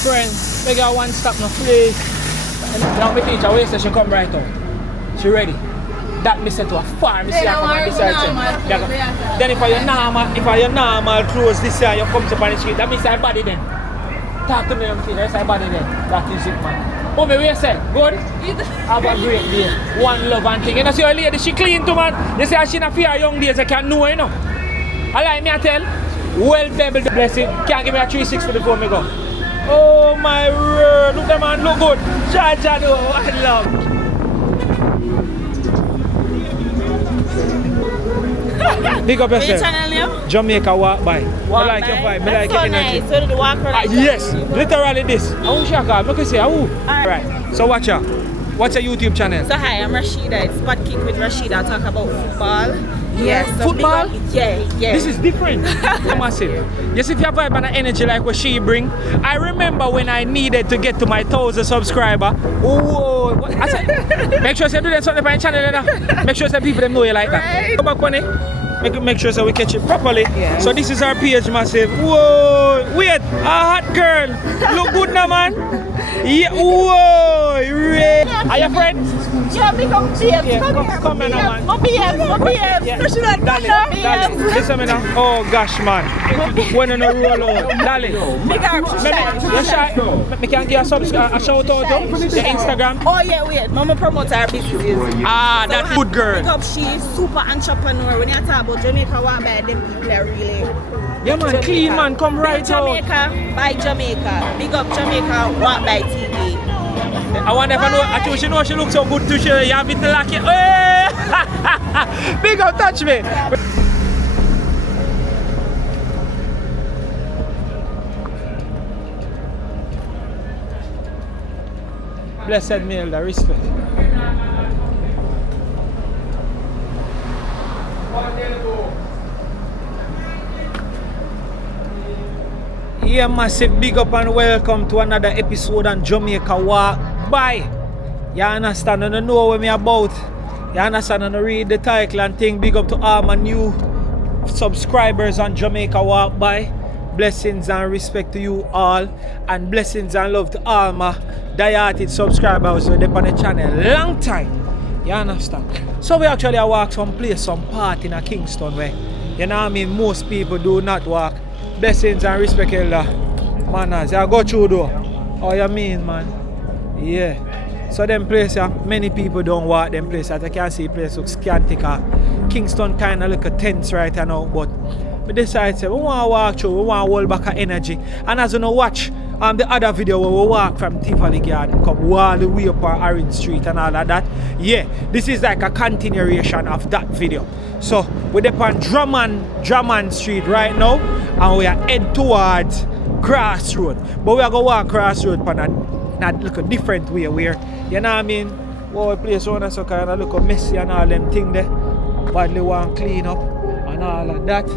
friend, make her one stop no please. Now my teacher wait till she come right out. She ready. That me say to a farm, me see her come on this side. Then if I your normal clothes this year, you come to the street, that means I body then. Talk to me, young teacher, I body then. That is it, man. Oh, me, what you say? Good? Have a great day. One love and thing. You know, see your lady, she clean too, man. You say she not fear young days, I can know, you know. I like me, I tell. Well, baby, bless it. Can't give me a 360 before me go. Oh, my word. Look, that man, look good. Jaja, oh, I love. Big up yourself. Jamaica walk by. I like your vibe. I like your energy. Nice. So did the walk around? Yes, literally this. I want Shaka. Look at say, Alright. So watch out. What's your YouTube channel? So hi, I'm Rashida. It's Spot Kick with Rashida. I talk about football. Yes. So football? Yeah. This is different. Massive. Yes, if you have vibe and energy like what she bring. I remember when I needed to get to my 1,000 subscriber. Whoa. I said, make sure you do that something on your channel. Make sure that people them know you like that. Right. Go back on it. Make sure so we catch it properly. Yeah. So this is our page, Massive. Whoa, wait, a hot girl. Look good now, man. Yeah, whoa, red. Are you friends? Yeah, big up BM. Yeah, come here now, man. My BM. Darling, listen me now. Oh gosh, man. When on a roll out, darling. Big up. You shy? Me can give a shout out to your Instagram. Oh yeah, wait. Mama promotes our businesses. Ah, So that hi, good girl. Big up, she's super entrepreneur. When you talk about Jamaica, what bad them people are really. Yeah, man, Jamaica. clean man, come right out. Jamaica, by Jamaica. Big up Jamaica, what by TV. I wonder if I know, I she know she looks so good too. She have it like it. Hey! Big up, touch me. Blessed meal, the respect. Yeah, massive big up and welcome to another episode on Jamaica Walk By. You understand? And you know what me about. You understand? And you read the title and thing. Big up to all my new subscribers on Jamaica Walk By. Blessings and respect to you all. And blessings and love to all my dieted subscribers who are on the channel. Long time. You understand? So we actually walk some place, some part in a Kingston where, you know what I mean, most people do not walk. Blessings and respect, elder. Manners. You go through though. Oh, you mean, man? Yeah. So them places, many people don't walk them places. As you can see, place looks scanty. Kingston kind of look a tense right now, but we decided to say, we want to walk through, we want to hold back our energy. And as you know, watch the other video where we walk from Tivoli Garden, come all the way up on Orange Street and all of that. Yeah, this is like a continuation of that video. So we're up on Drummond Street right now, and we are head towards Crossroad. But we are going to walk Crossroad on a look a different way where, you know what I mean? Well, place on so kind of look messy and all them things there. Badly want clean up and all of that.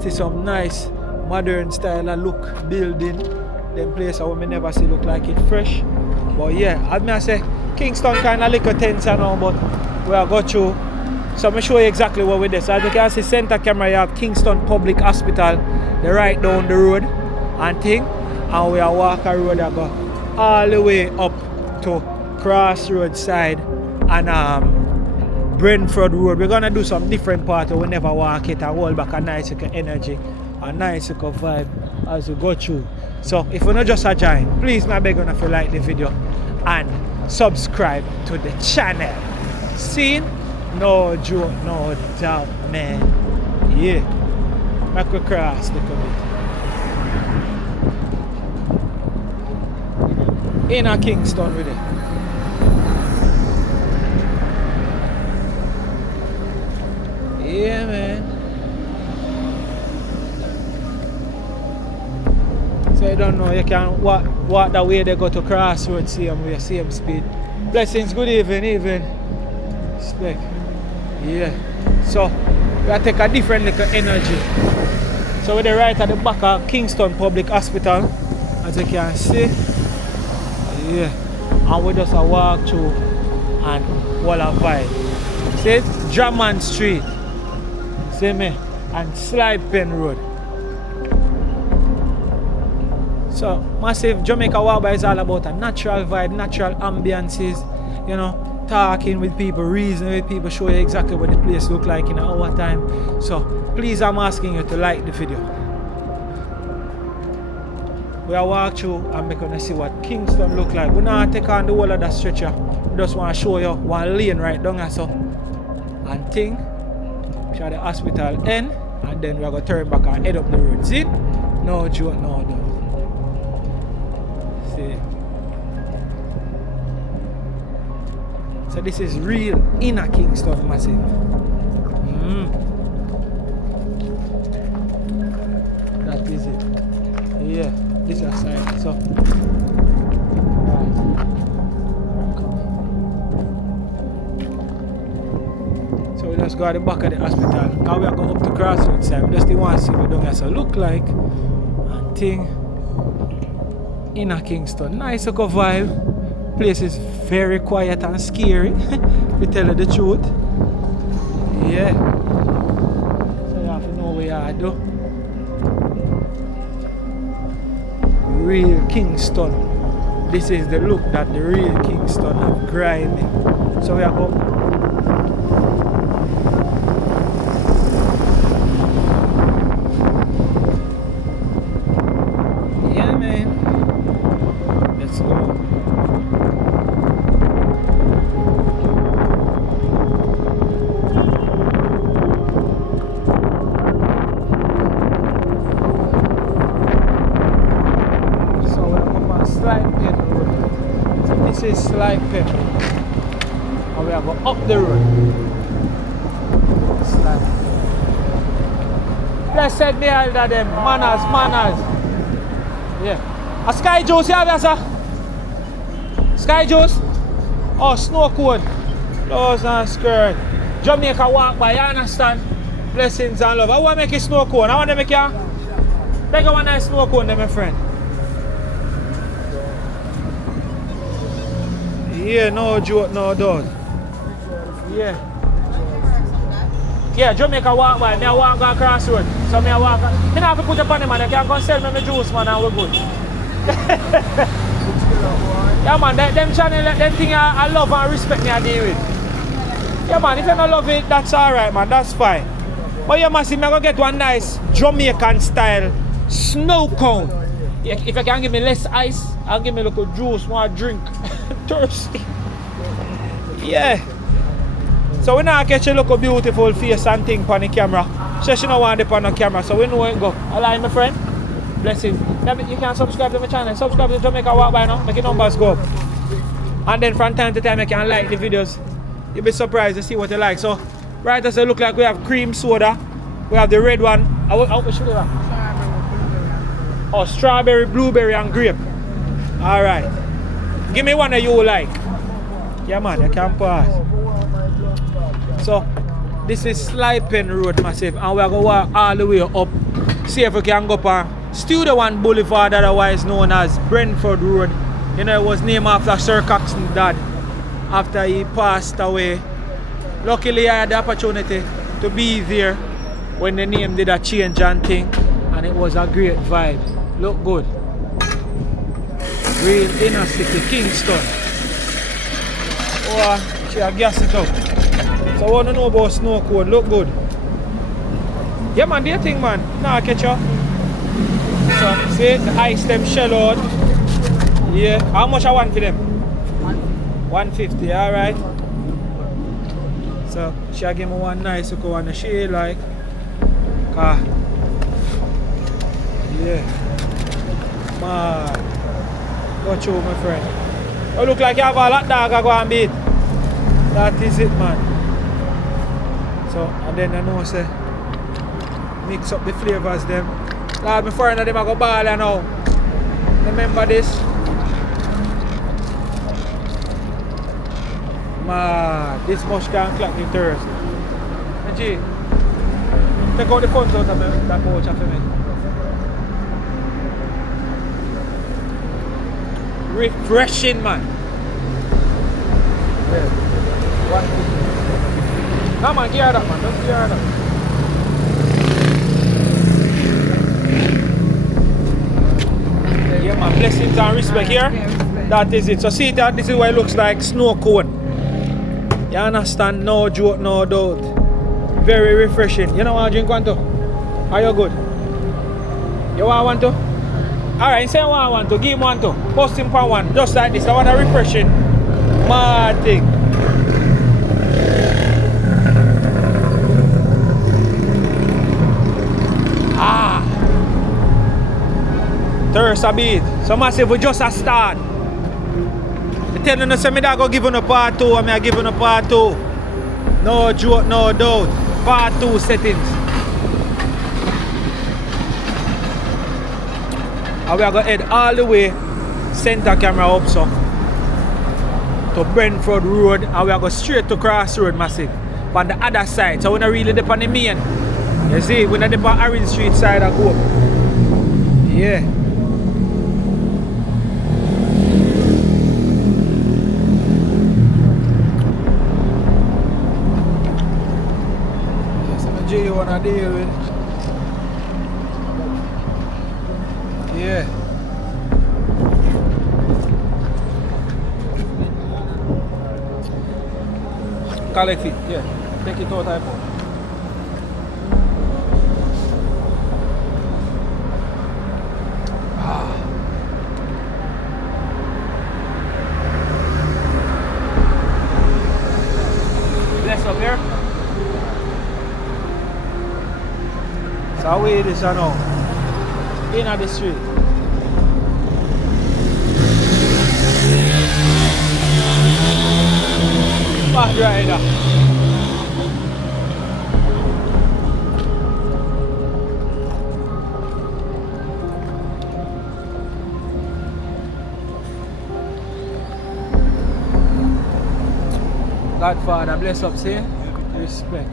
See some nice modern style of look building. Them places I will never see look like it fresh. But yeah, as I say, Kingston kind of look a tense now, but we are going through. So I'm show you exactly what we did. So as you can see, center camera, you have Kingston Public Hospital, they're right down the road and thing. And we are walking road that go all the way up to Crossroad side and Brentford Road. We're gonna do some different part we never walk it and hold back a nice energy, a nice vibe as we go through. So if you're not just a join, please my beg you if you like the video and subscribe to the channel. See? No joke, no doubt, man. Yeah. Make we cross a little bit. In a Kingston with it. Yeah, man. So you don't know, you can walk the way they go to Crossroads, same speed. Blessings, good evening. Respect. Yeah. So we have to take a different little energy. So we're right at the back of Kingston Public Hospital, as you can see. Yeah. And we just walk through and wall a vibe. See it? Drummond Street. See me? And Slipe Road. So massive Jamaica Walk By is all about a natural vibe, natural ambiances, you know, talking with people, reasoning with people, show you exactly what the place look like in an hour time. So please, I'm asking you to like the video. We are walk through and we're gonna see what Kingston look like. We're not take on the whole of that stretcher. We just want to show you one lane right down here, so. And thing, show the hospital end, and then we're gonna turn back and head up the road. See? No joke, no doubt. See? So this is real inner Kingston massive. That is it. Yeah, this is a side. So so we just go at the back of the hospital. Now we are going up to Crossroads side. We just want to see what down here so look like. And thing inner Kingston. Nice look of vibe. Place is very quiet and scary. We tell you the truth. Yeah. So you have to know where you are though. Real Kingston. This is the look that the real Kingston have grinding. So we are up. Yeah man. Let's go. This is Slipe and we are going up the road. Slipe. Blessed be all of them. Manners. Yeah. A sky juice you have here, sir? Sky juice? Oh, snow cone. Clothes and skirt. Jamaica Walk By, you understand? Blessings and love. I want to make a snow cone. I want to make you. Make one nice snow cone there, my friend. Yeah, no joke, no doubt. Yeah. Yeah, Jamaica Walk By. Me I walk on Crossroad. So me I walk. Me not have to put up on the man. You can go sell me my juice, man, and we're good. Yeah, man. Them channel, them thing I love and respect me I deal with. Yeah, man. If you don't love it, that's alright, man. That's fine. But yeah, man, see, me I go get one nice Jamaican style snow cone. Yeah, if you can give me less ice, I'll give me a little juice, more drink. Thirsty. Yeah. So we now catch a look a beautiful face and thing on the camera. She don't want it on the camera, so we know where it go. Alright, my friend. Blessings. You can subscribe to my channel. Subscribe to Jamaica Walk By now. Make your numbers go up. And then from time to time you can like the videos. You'll be surprised to see what you like. So right as it look like we have cream soda. We have the red one. How much sugar that? Oh, strawberry, blueberry and grape. Alright. Give me one that you like. Yeah man, you can pass. So this is Slipe Road massive and we're going to walk all the way up. See if we can go up on Studio One Boulevard, otherwise known as Brentford Road. You know, it was named after Sir Coxson's dad after he passed away. Luckily I had the opportunity to be there when the name did a change and thing, and it was a great vibe. Look good. Real inner city, Kingston. Oh, she a gas it up. So I want to know about snow cone. Look good. Yeah man, do you think man? Nah, catch up. So see the ice them shell out. Yeah. How much I want for them? 150, alright. So she give me one nice look one she like. Yeah. Man. Go through my friend. You look like you have a hot dog I go and beat. That is it man. So and then I know say mix up the flavors them. Lord, my foreign of them I go ball now. Remember this? Man, this much can clock me thirst. G, take out the funds out of that pouch for me. Refreshing man. Yeah. One thing. Come on, gear that man, don't gear that. Yeah man. Blessings and respect here. Yeah, respect. That is it. So see that this is what it looks like, snow cone. You understand? No joke, no doubt. Very refreshing. You know what I drink one to? Are you good? You want one to? Alright, say what I want to. Give him one to. Post him for one. Just like this. I want a refreshing. Mad thing. Thirst a beat. So massive, we just a start. I tell you, say me that go give you a part 2 and me I give you a part 2. No joke, no doubt. Part 2 settings. And we are going to head all the way center camera up so to Brentford Road and we are going straight to Cross Road massive. On the other side. So we're not really dip on the main. You see, we're not dip on Orange Street side and go up. Yeah. You wanna deal with? Yeah. Collect it, yeah. Take it out, iPhone. Bless up here. So how way this now? In at the street. Bad rider. Godfather, bless up, say. Respect.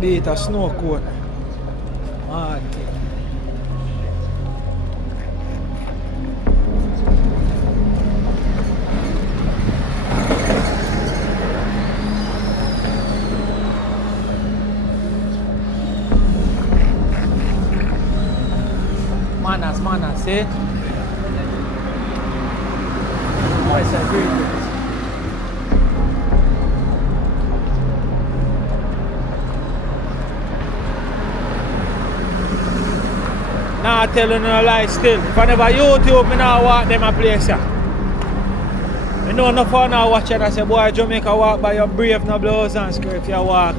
Beat a snow cone. Mad thing. Manners, see? Oh, it's a great thing. Nah, telling no lie still. If I never YouTube, me now walk them a place here. I know enough for now watch it and say, boy, Jamaica walk by your brave no blouse and skirt if you walk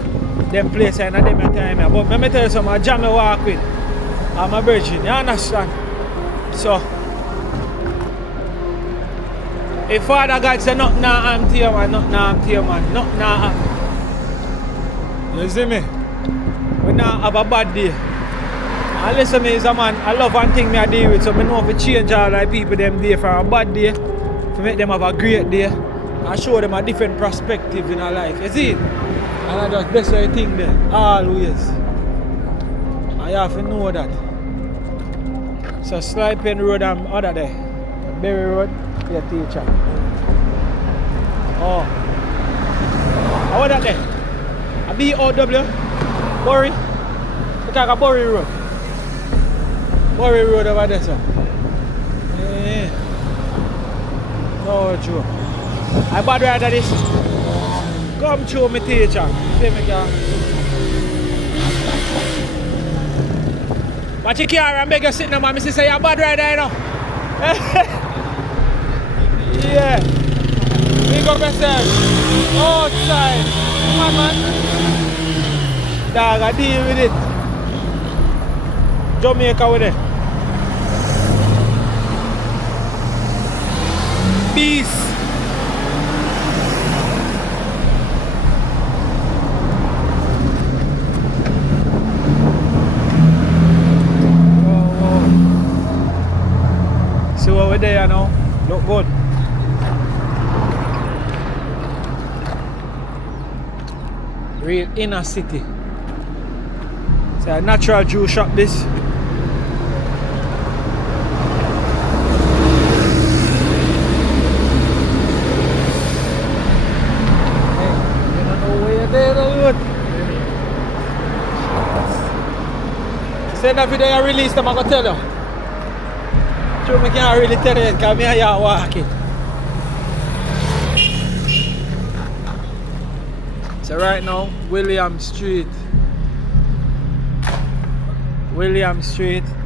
them place and them time here. But let me tell you something, I jam me walk with. I'm a virgin, you understand? So, if Father God say nothing now I'm to you man, nothing now I'm to you man, nothing now I'm. You see me? We now have a bad day. And listen me is a man, I love one thing me I deal with, so I know if I change all like people them day from a bad day to make them have a great day and show them a different perspective in our life. You see? And I just best way thing there, always. And you have to know that. So Slipe Road and other there. Berry Road, your teacher. Oh. How that there? A B-O-W? Bury? Look like a Bury Road. Bury Road over there, sir. Yeah. No joke. I bad rider this. Come show me teacher. See me girl. But you can't and beg you sit down, man. I say you're a bad rider, you know. Yeah. Big up yourself. Outside. Come on, man. Dog, I deal with it. Jamaica with it. Peace. See what we're there now? Look good. Real inner city. It's a natural Jew shop this. Hey, you don't know where you're there, dude. when that video you release them, I'm gonna tell you. True, I can't really tell you because I'm here walking. So right now, William Street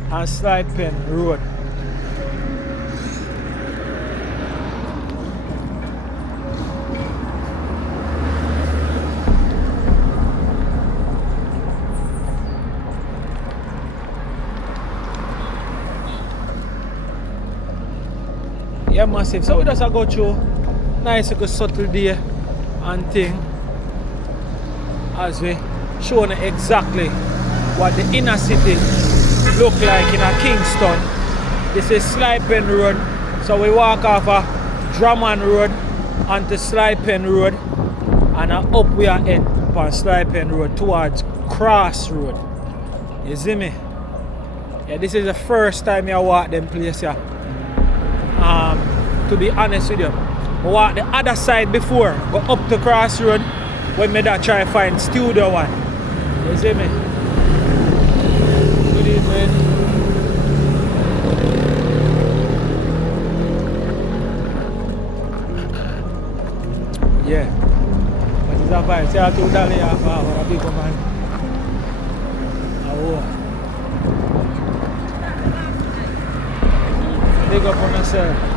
and Slipe Road. Yeah, massive. So we just go through nice little subtle day and thing as we show you exactly what the inner city look like in a Kingston. This is Slipe Road. So we walk off a Drummond Road onto Slipe Road and up we are head on Slipe Road towards Cross Road. You see me? Yeah, this is the first time I walk them place here. To be honest with you, I walk the other side before, go up to Cross Road when me that try find studio one. You see me? Good evening. Yeah. What is that vibe? Say $2 half hour, a big man. Big up on yourself.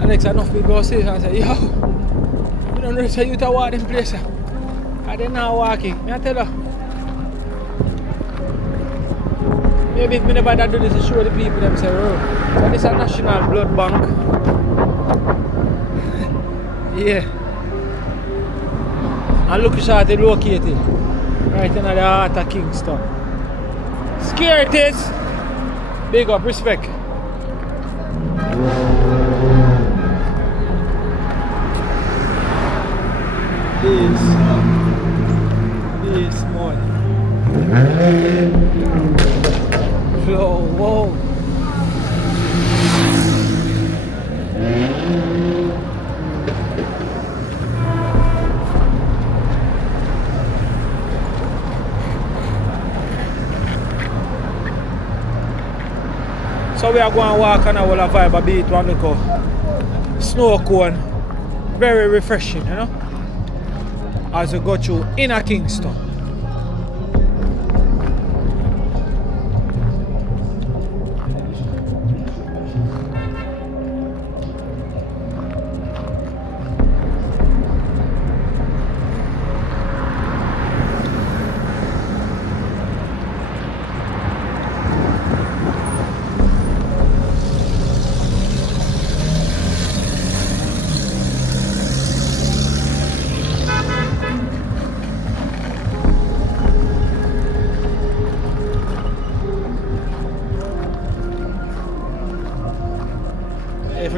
Alex, enough people say and say, yo, you don't know say you to walk them place. I did not walking. I tell you. Maybe if me never do this to show the people them say, oh, so this is a national blood bank. Yeah. And look at it located right in the heart of Kingston. Scary it is. Big up, respect. This morning. Whoa. So we are going to walk on our vibe a bit one look snow cone. Very refreshing, you know? As we go through inner Kingston.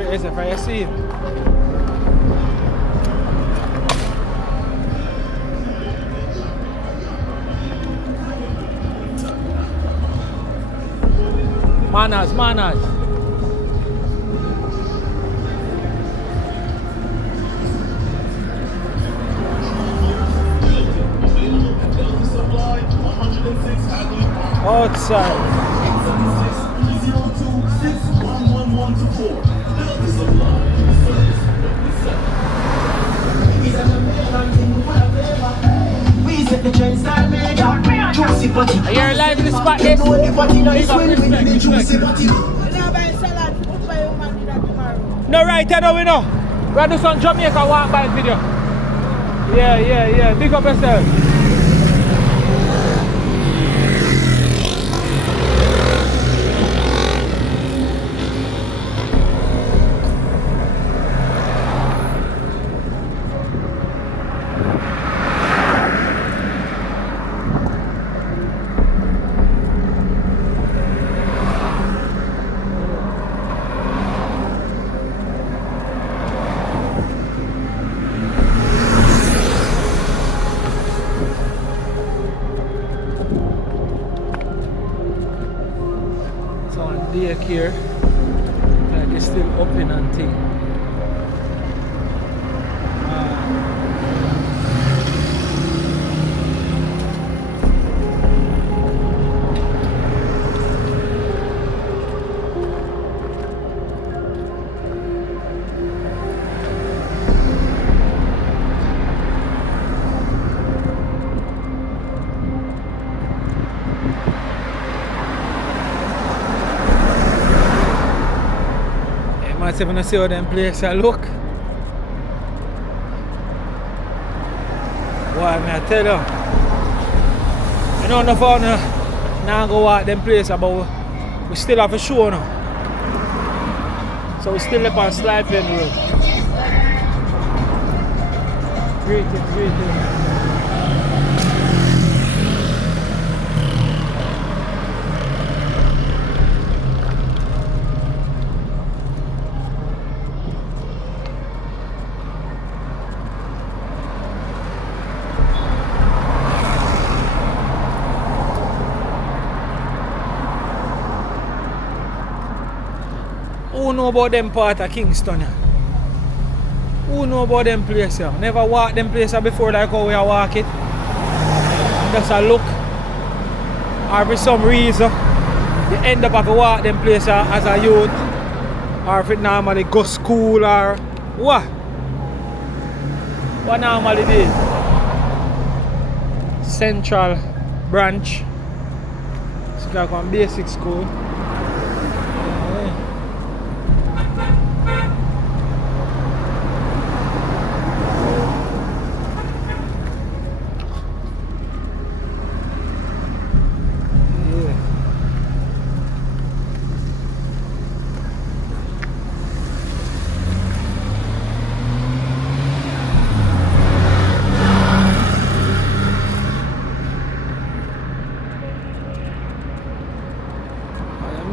If I see him. Manners. Outside. You're live in the spot, yes? No, right, I know we know. We're doing some Jamaica walk by video. Yeah. Big up yourself. Here, like it's still open and thing. Let's even see how them place I look. Why may I tell you? I know enough of now go walk them place but we still have a show now. So we still up on Slipe Road. Greetings. Who know about them part of Kingston? Yeah? Who know about them place? Yeah? Never walk them place before like how we are walk it. Just a look. Or for some reason you end up having to walk them place as a youth. Or if it normally go school or what? What normally it is? Central branch. It's like one basic school.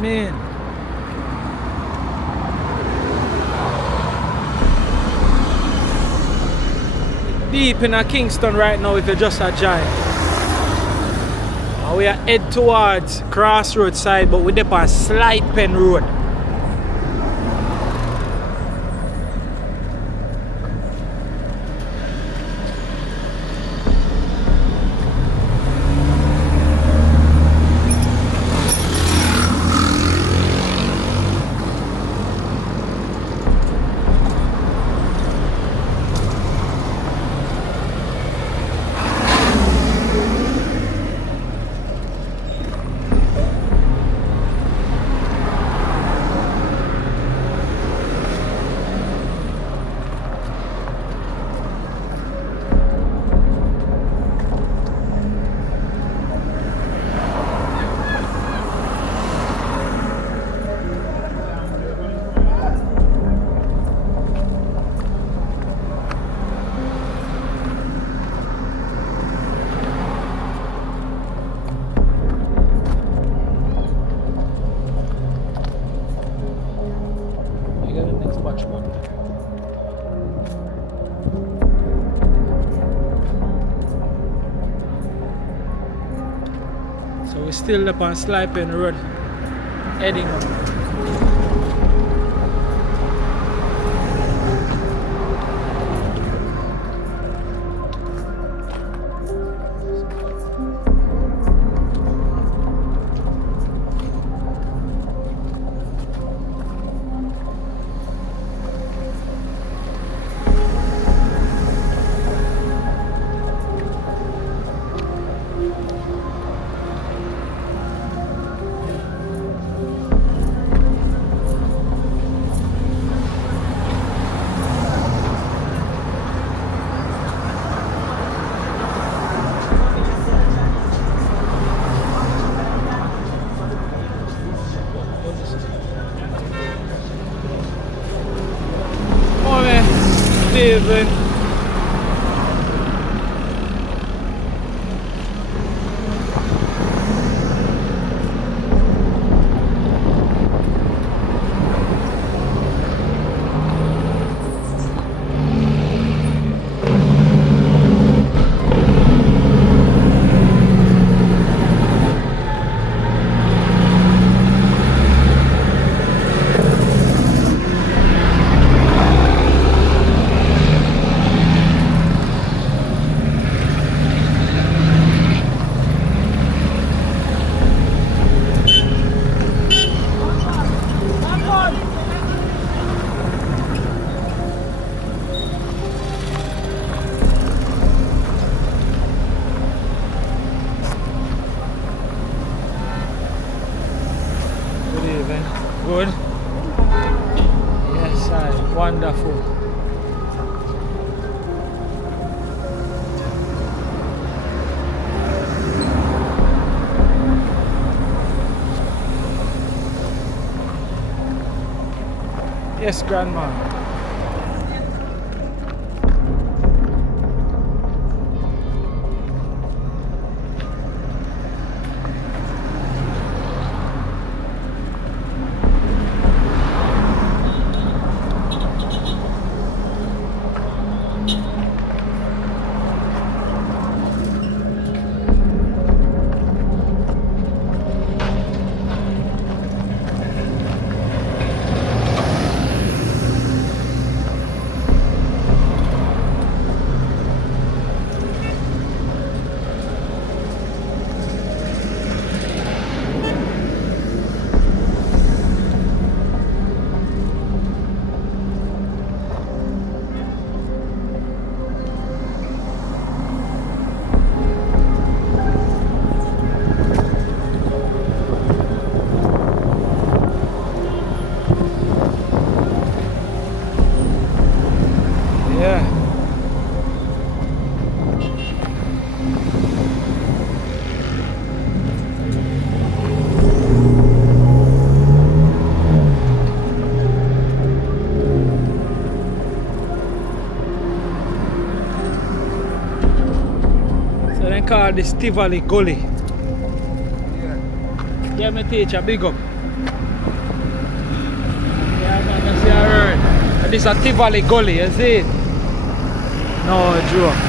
Man. Deep in a Kingston right now if you're just a giant. We are head towards Crossroads side but we're up on Slipe Road. So we're still up on Slipe Road, heading up. Steven. Good. Yeah. Wonderful. Yes, Grandma. Called the Tivoli Gully. Yeah, my teacher, big up. Yeah, man, I see I heard. This is a Tivoli Gully, you see it? No joke.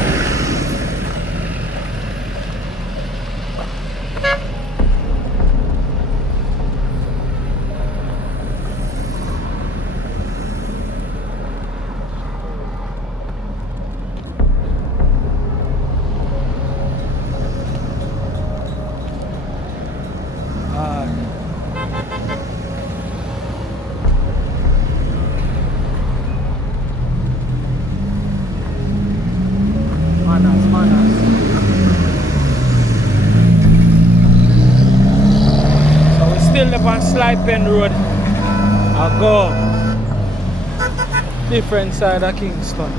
On Slipe Road, I go different side of Kingston.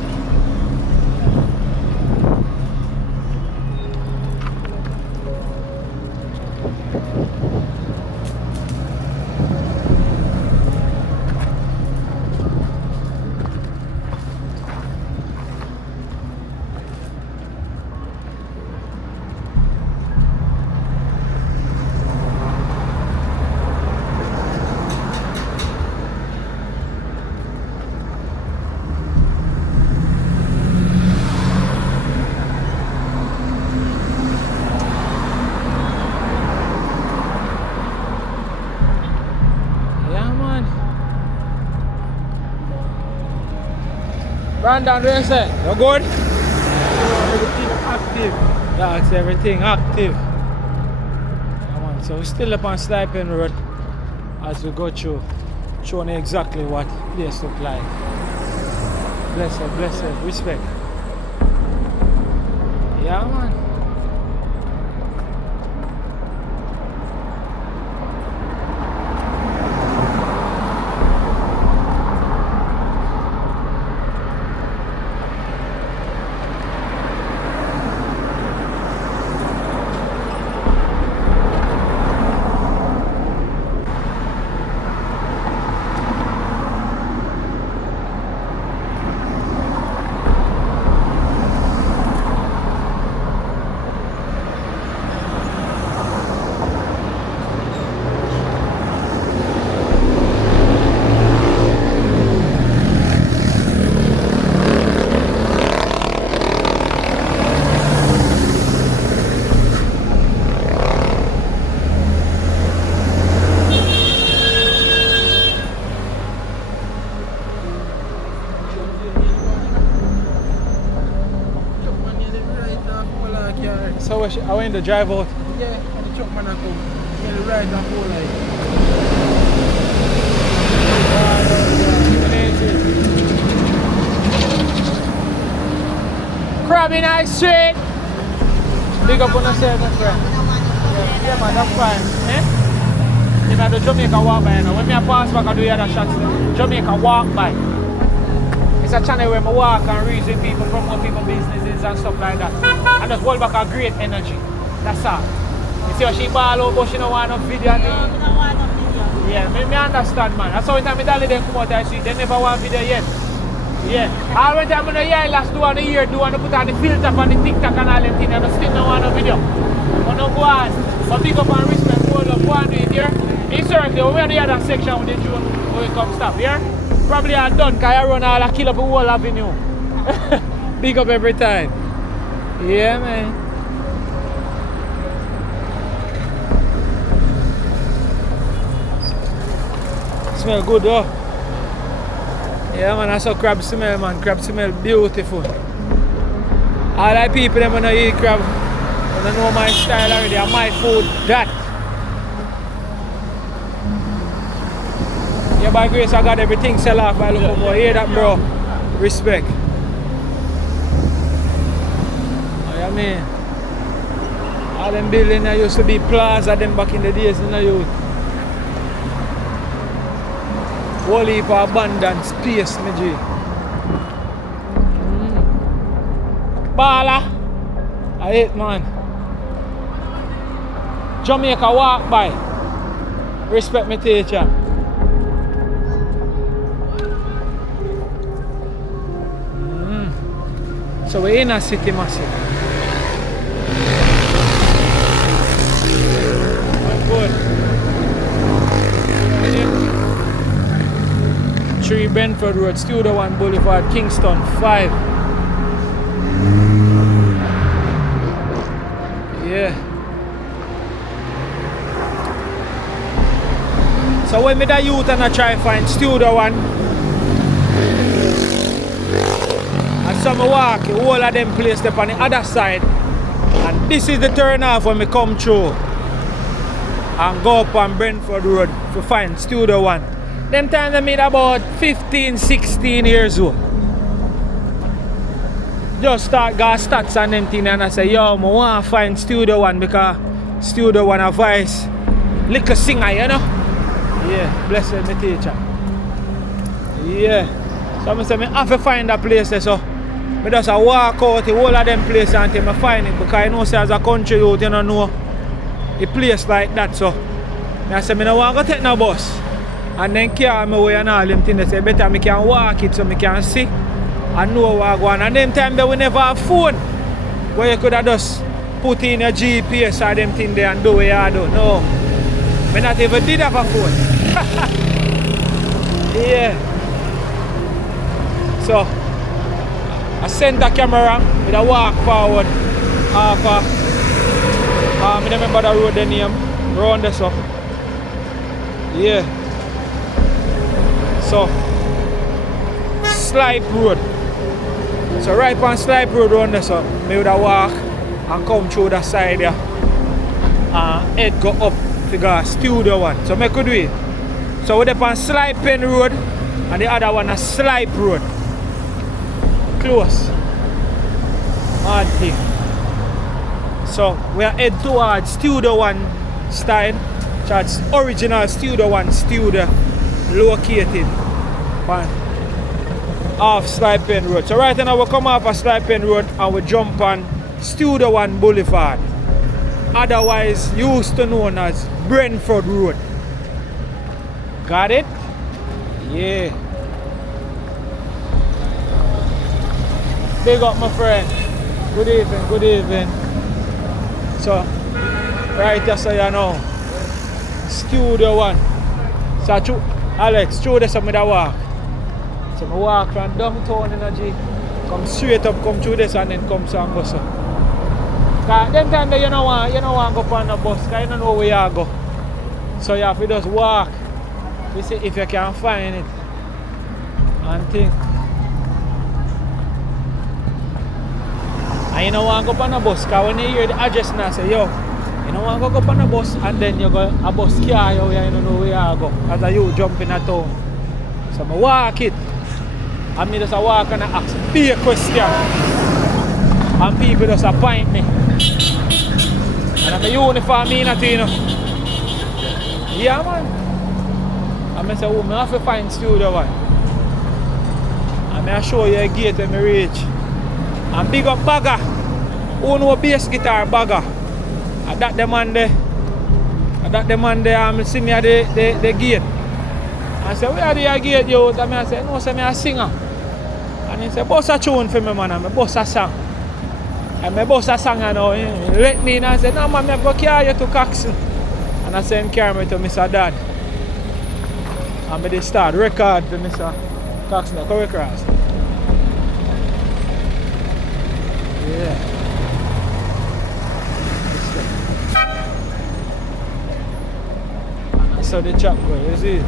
Brandon, what you say? You good? Everything active. Yeah, it's everything active. Yeah, man. So we're still up on Slipe Road as we go through, showing you exactly what the place look like. Bless her, respect. Yeah, man. So I went to drive out. Yeah, and the truck man come. Yeah, the ride and go like. Crabby Night Street. Big up on yourself, my friend. Yeah, man, that's fine. Eh? You know, the Jamaica walk by now. When I pass back, I do the other shots. Jamaica walk by. It's a channel where I walk and reason people, promote people businesses and stuff like that. And just hold back a great energy. That's all. You see how she ball out, but she don't want no video. No, we don't want no video. Yeah, me understand, man. That's how time I them come out I see they never want video yet. Yeah. All when time I hear last do on the year, do and put on the filter on the TikTok and all them things, and still don't want no video. But no go on. But pick up and respect, hold up, go and do it here. Historically, when we're on the other section with the drone, when we come stop here. Probably are done because I run all I kill up the whole avenue. Big up every time. Yeah, man. Smell good though. Yeah, man, I saw crab smell, man. Crab smell beautiful. All the people them wanna eat crab. They know my style already and my food. That. Yeah, by grace I got everything sell off by look more. Hear that, bro? Respect. Oh, yeah, man. All them buildings that used to be plaza them back in the days in the youth. Whole heap of abandoned space, my G. Bala. I hate, man. Jamaica walk by. Respect my teacher. So we're in a city massive. Good. 3 Brentford Road, Studio 1 Boulevard, Kingston, 5. Yeah. So when me the youth and I try to find Studio 1, some walk, all of them placed up on the other side, and this is the turn off when we come through and go up on Brentford Road to find Studio 1. Them times I made about 15, 16 years old. Just start got stats and them thing and I say, yo, I want to find Studio 1 because Studio 1 a voice, little singer, you know? Yeah, bless me teacher. Yeah. So I say, I have to find a place there, so I just walk out the whole of them places until I find it because I know say as a country youth you don't know a place like that. So I say I don't want to take no bus and then carry me away and all them things. They say better I can walk it so I can see and know where I go on. And them time they will never have phone where you could have just put in a GPS or them thing there and do what you do. No. I not even did have a phone. Yeah. So I send the camera with a walk forward half I don't remember the road the name round this up. Yeah. So Slipe Road. So right on Slipe Road round this up, me would walk and come through the side there and head go up to go Studio 1. So me could do it. So we're on Slipe Road and the other one is Slipe Road. Close. Hard thing. So we are head towards Studio 1 style. That's original Studio 1 studio located off Slipe Road. So right now we come off of Slipe Road and we jump on Studio 1 Boulevard. Otherwise used to known as Brentford Road. Got it? Yeah. Big up my friend. Good evening, good evening. So, right here so you know, Studio 1. So, Alex, through this I'm gonna walk. So, I walk from downtown energy, come straight up, come through this and then come to Angoso. Because them time that you don't want to go on the bus, because you don't know where you go. So, you have to just walk. You see if you can find it. And think. And you don't want to go on a bus, because when you hear the address now say, yo, you don't want to go on a bus and then you go a bus car, you don't know where you go. As a you jump in a town. So I walk it. And I just walk and I ask big question. And people just appoint me. And I'm a uniform in it, you know. Yeah, man. And I say, oh, I have to find Studio 1. And And I show you a gate when I reach. And big up Bagger. Who know bass guitar Bagger? And that the man there. And that the man there see me at the gate. I said, where are the gate you? And I said, no, say me a singer. And he said, boss a tune for me, man. And I boss a song. And I boss a song and he let me in. And I said, no, man, I go carry you to Coxon. And I said, carry me to Mr. Dad. And I start record to Mr. Coxon. Come across. Yeah. So the chap go, you see it?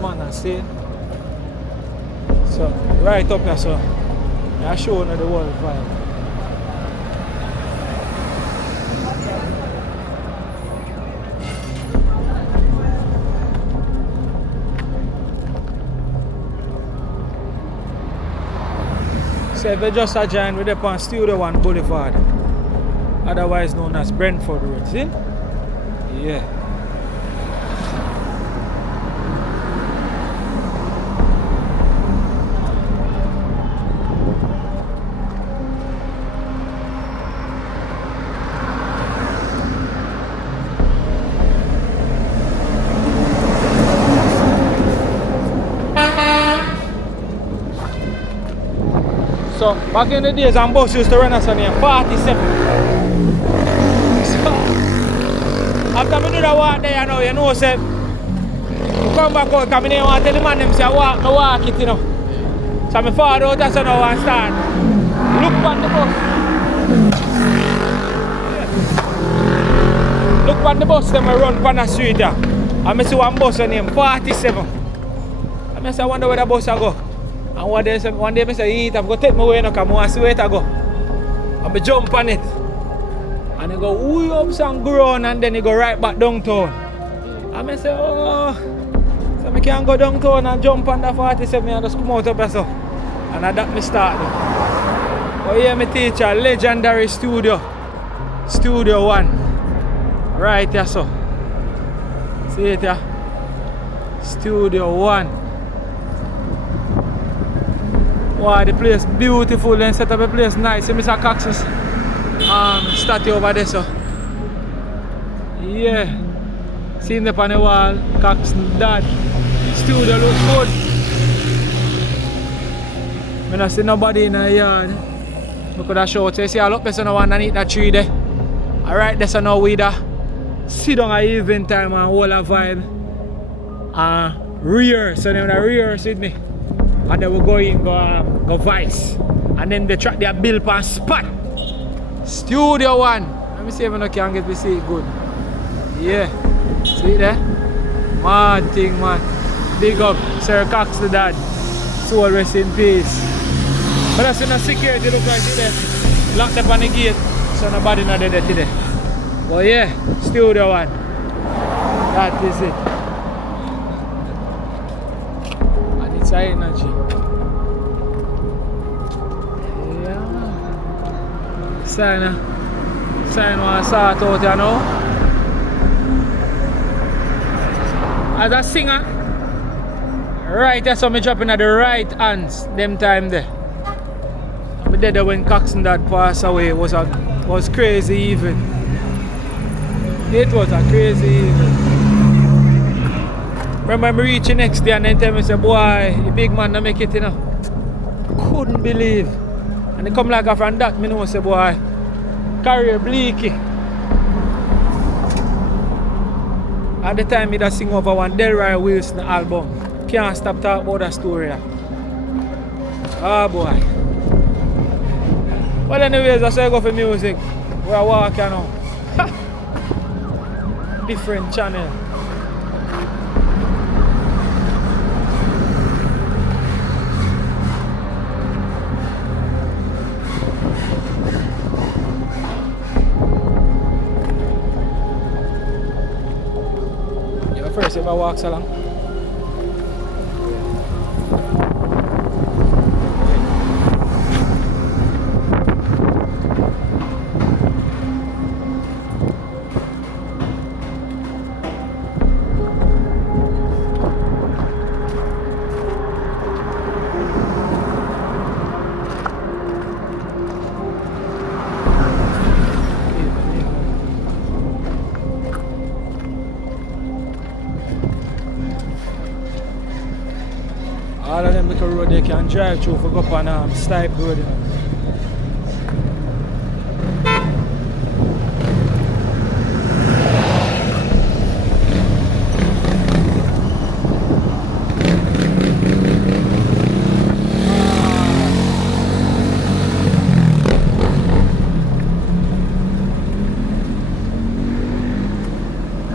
Manners, see? So, right up here, so I show you the world vibe. So if you just a join with up on Studio 1 Boulevard, otherwise known as Brentford Road, see? Yeah. So back in the days, bus used to run us on here 47. So after I do that walk there, you know, say, I come back out, because I don't want to tell the man them say I walk it, you know. So I fall out and so now I start. Look on the bus. Look on the bus, them run on the street here. And I see one bus on him, 47. And I say, I wonder where the bus I go. And one day I say, I'm going to take my way now because I want to see where it go. And I jump on it. And he go way up some ground and then he go right back downtown. And I say, oh, so I can't go downtown and jump on the 47 and just come out up so. And that me start. Oh yeah, my teacher, legendary Studio 1. Right here so. See it here? Studio 1. Wow, the place beautiful and set up a place nice. See Mr. Cox's statue over there so. Yeah. Seeing up on the wall, Cox's dad. Studio looks good. I don't see nobody in the yard. I could have showed. So you see all up there so no one underneath that tree there. Alright, there's no we there. Sit down at evening time and hold a vibe. Rehearse. So then they rehearse with me. And then we go in, go vice. And then they track their bill per spot. Studio 1. Let me see if I can get to see it good. Yeah. See there? Mad thing, man. Big up, Sir Cox the dad. Soul rest in peace. But that's in the security look like it there. Locked up on the gate. So nobody not there today. But yeah, Studio 1. That is it. And it's high energy. Yeah. Sign want to sort out, you know. As a singer, right there, so me dropping at the right hands, them time there. I'm dead when Coxon dad passed away. It was crazy even. It was a crazy even. Remember me reaching next day and then tell me, say, boy, the big man don't make it, you know. Couldn't believe. And they come like a from that, me know, say, boy, career bleaky. At the time, he just sing over one Delroy Wilson album. Can't stop talking about that story. Oh boy. Well, anyways, that's why I go for music. Where I walk, you know. Different channel. First, if I walk along. they can drive through for go up on Slipe Road, you know.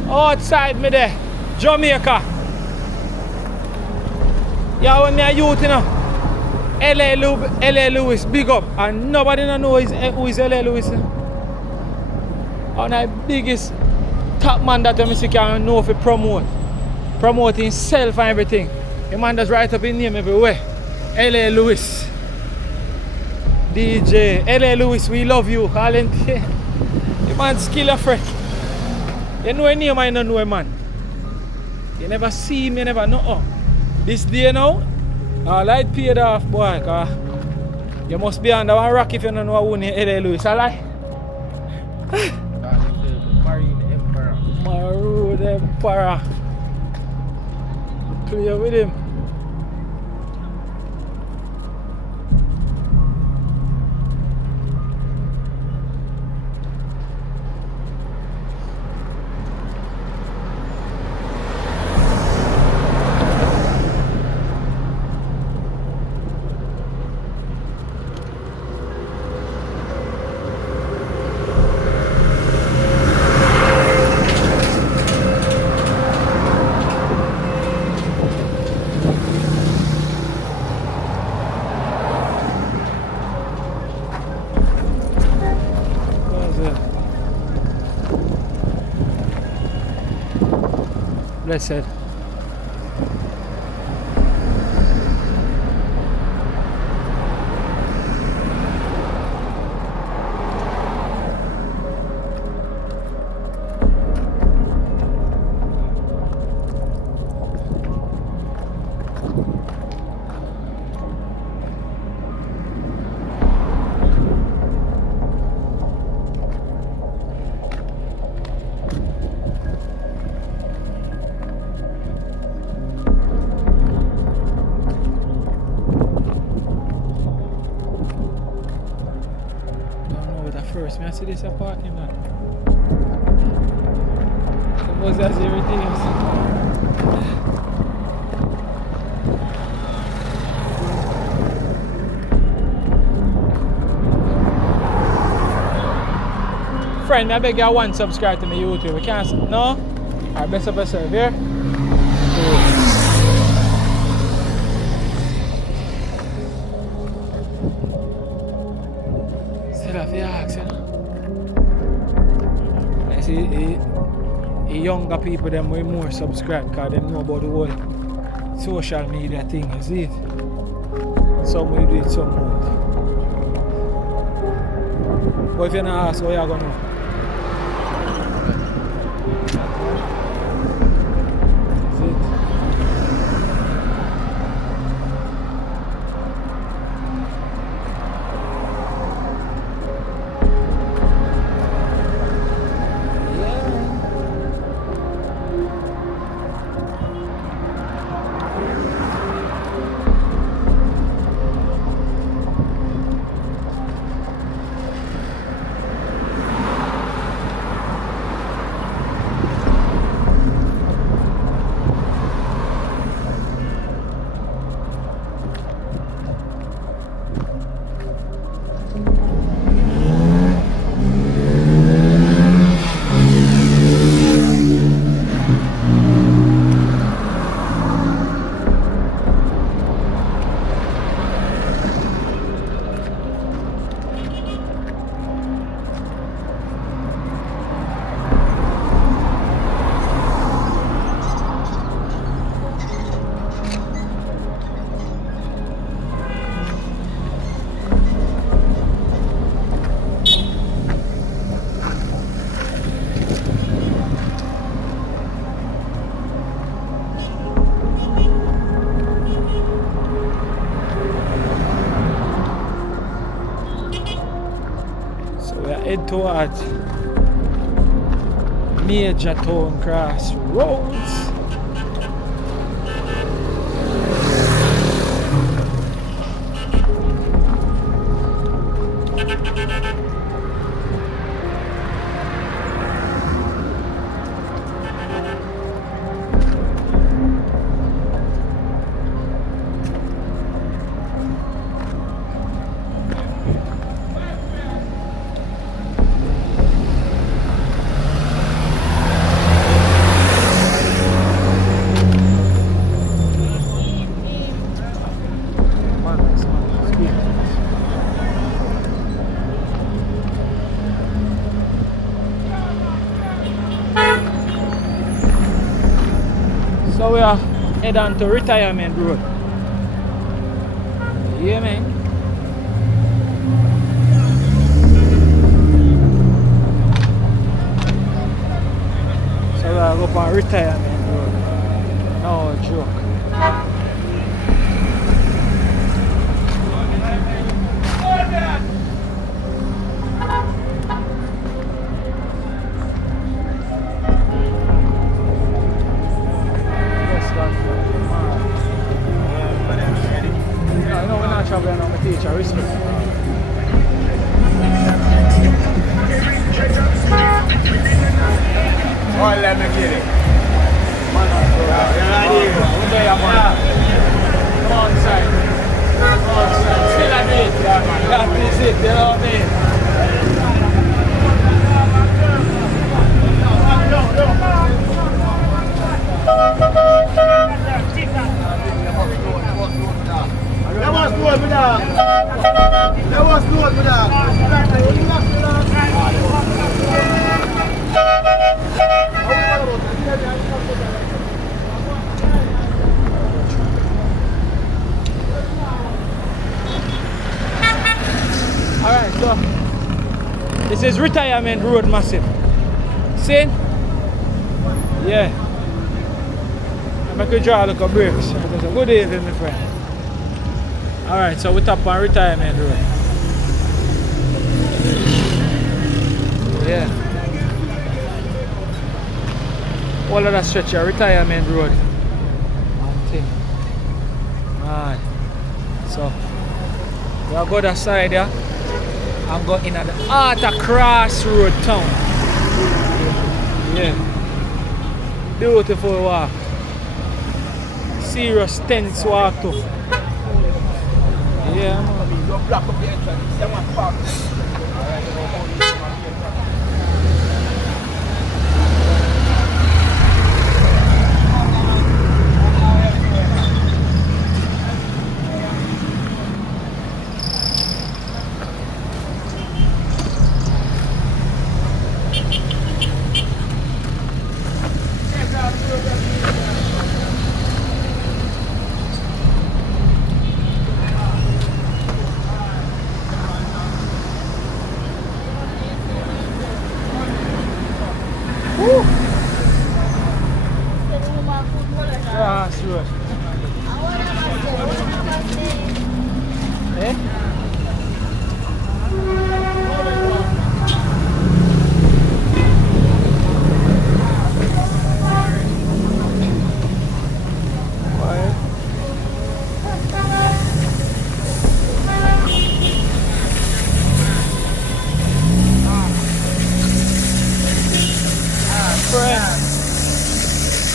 Outside me there, Jamaica. Yeah, when me a youth, you know, L.A. Lewis, big up. And nobody know who is L.A. Lewis. And the biggest top man that I see can know for promote himself and everything. The man just write up his name everywhere. L.A. Lewis. DJ, L.A. Lewis, we love you. The man skill a friend. You know a name, I don't know a man. You never see him, you never know. This day now, light paid off, boy. Cause you must be under one rock if you don't know who is L.A. Lewis. I lie. Marine Emperor. Marine Emperor. Play with him. Blessed. First, I see this parking lot. Suppose that's everything else. Friend, I beg you one subscribe to my YouTube. We can't. No? Alright, best of yourself here. I see younger people them way more subscribe because they know about the whole social media thing, you see it? Some will do it, some won't. But if you're not asked, what you gonna know? Is it? Head towards Major Town Crossroads. So we are head on to Retirement Road. Yeah, man. So we are go on Retirement Road. No joke. Traveling on my teacher, respect. Oh, let me get it. Come on, side. Still a bit. That is it, you know what I mean? That was good, my dog. That was good, my dog. Alright, so this is Retirement Road, massive. See? Yeah. I'm going to draw a little breaks. Good evening, my friend. Alright, so we're up on Retirement Road. Yeah. All of that stretch of Retirement Road. Untamed. Alright. So we'll go that side there. I'm going at the heart of Crossroad town. Yeah. Beautiful walk. Serious tense walk too. Yeah, man. Eh?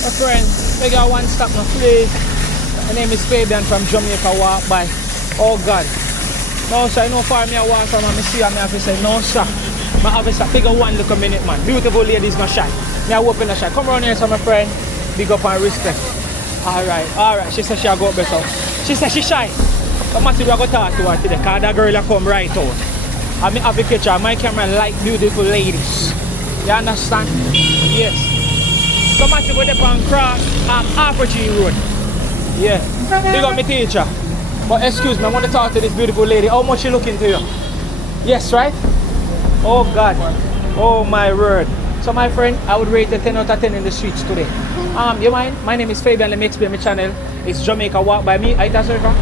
My friend, we got one stop now, please. My name is Fabian from Jamaica Walk By. Oh God. No sir, I know far me I walk from and I see and I have to say, no sir. My officer, figure one look a minute man. Beautiful ladies not shy. Me I open the shy. Come around here, so my friend. Big up and respect. Alright. She said she'll go up better. She said she shy. But Matthew, we're going to talk to her today because that girl will come right out. And me have a picture. My camera like beautiful ladies. You understand? Yes. So Matthew go there on Cross Arpagee Road. Yeah. Big up my teacher. But excuse me, I want to talk to this beautiful lady. How much she looking to you? Yes, right? Oh God. Oh my word. So my friend, I would rate a 10 out of 10 in the streets today. You mind? My name is Fabian. Let me explain my channel. It's Jamaica Walk By me. Are you that surfer?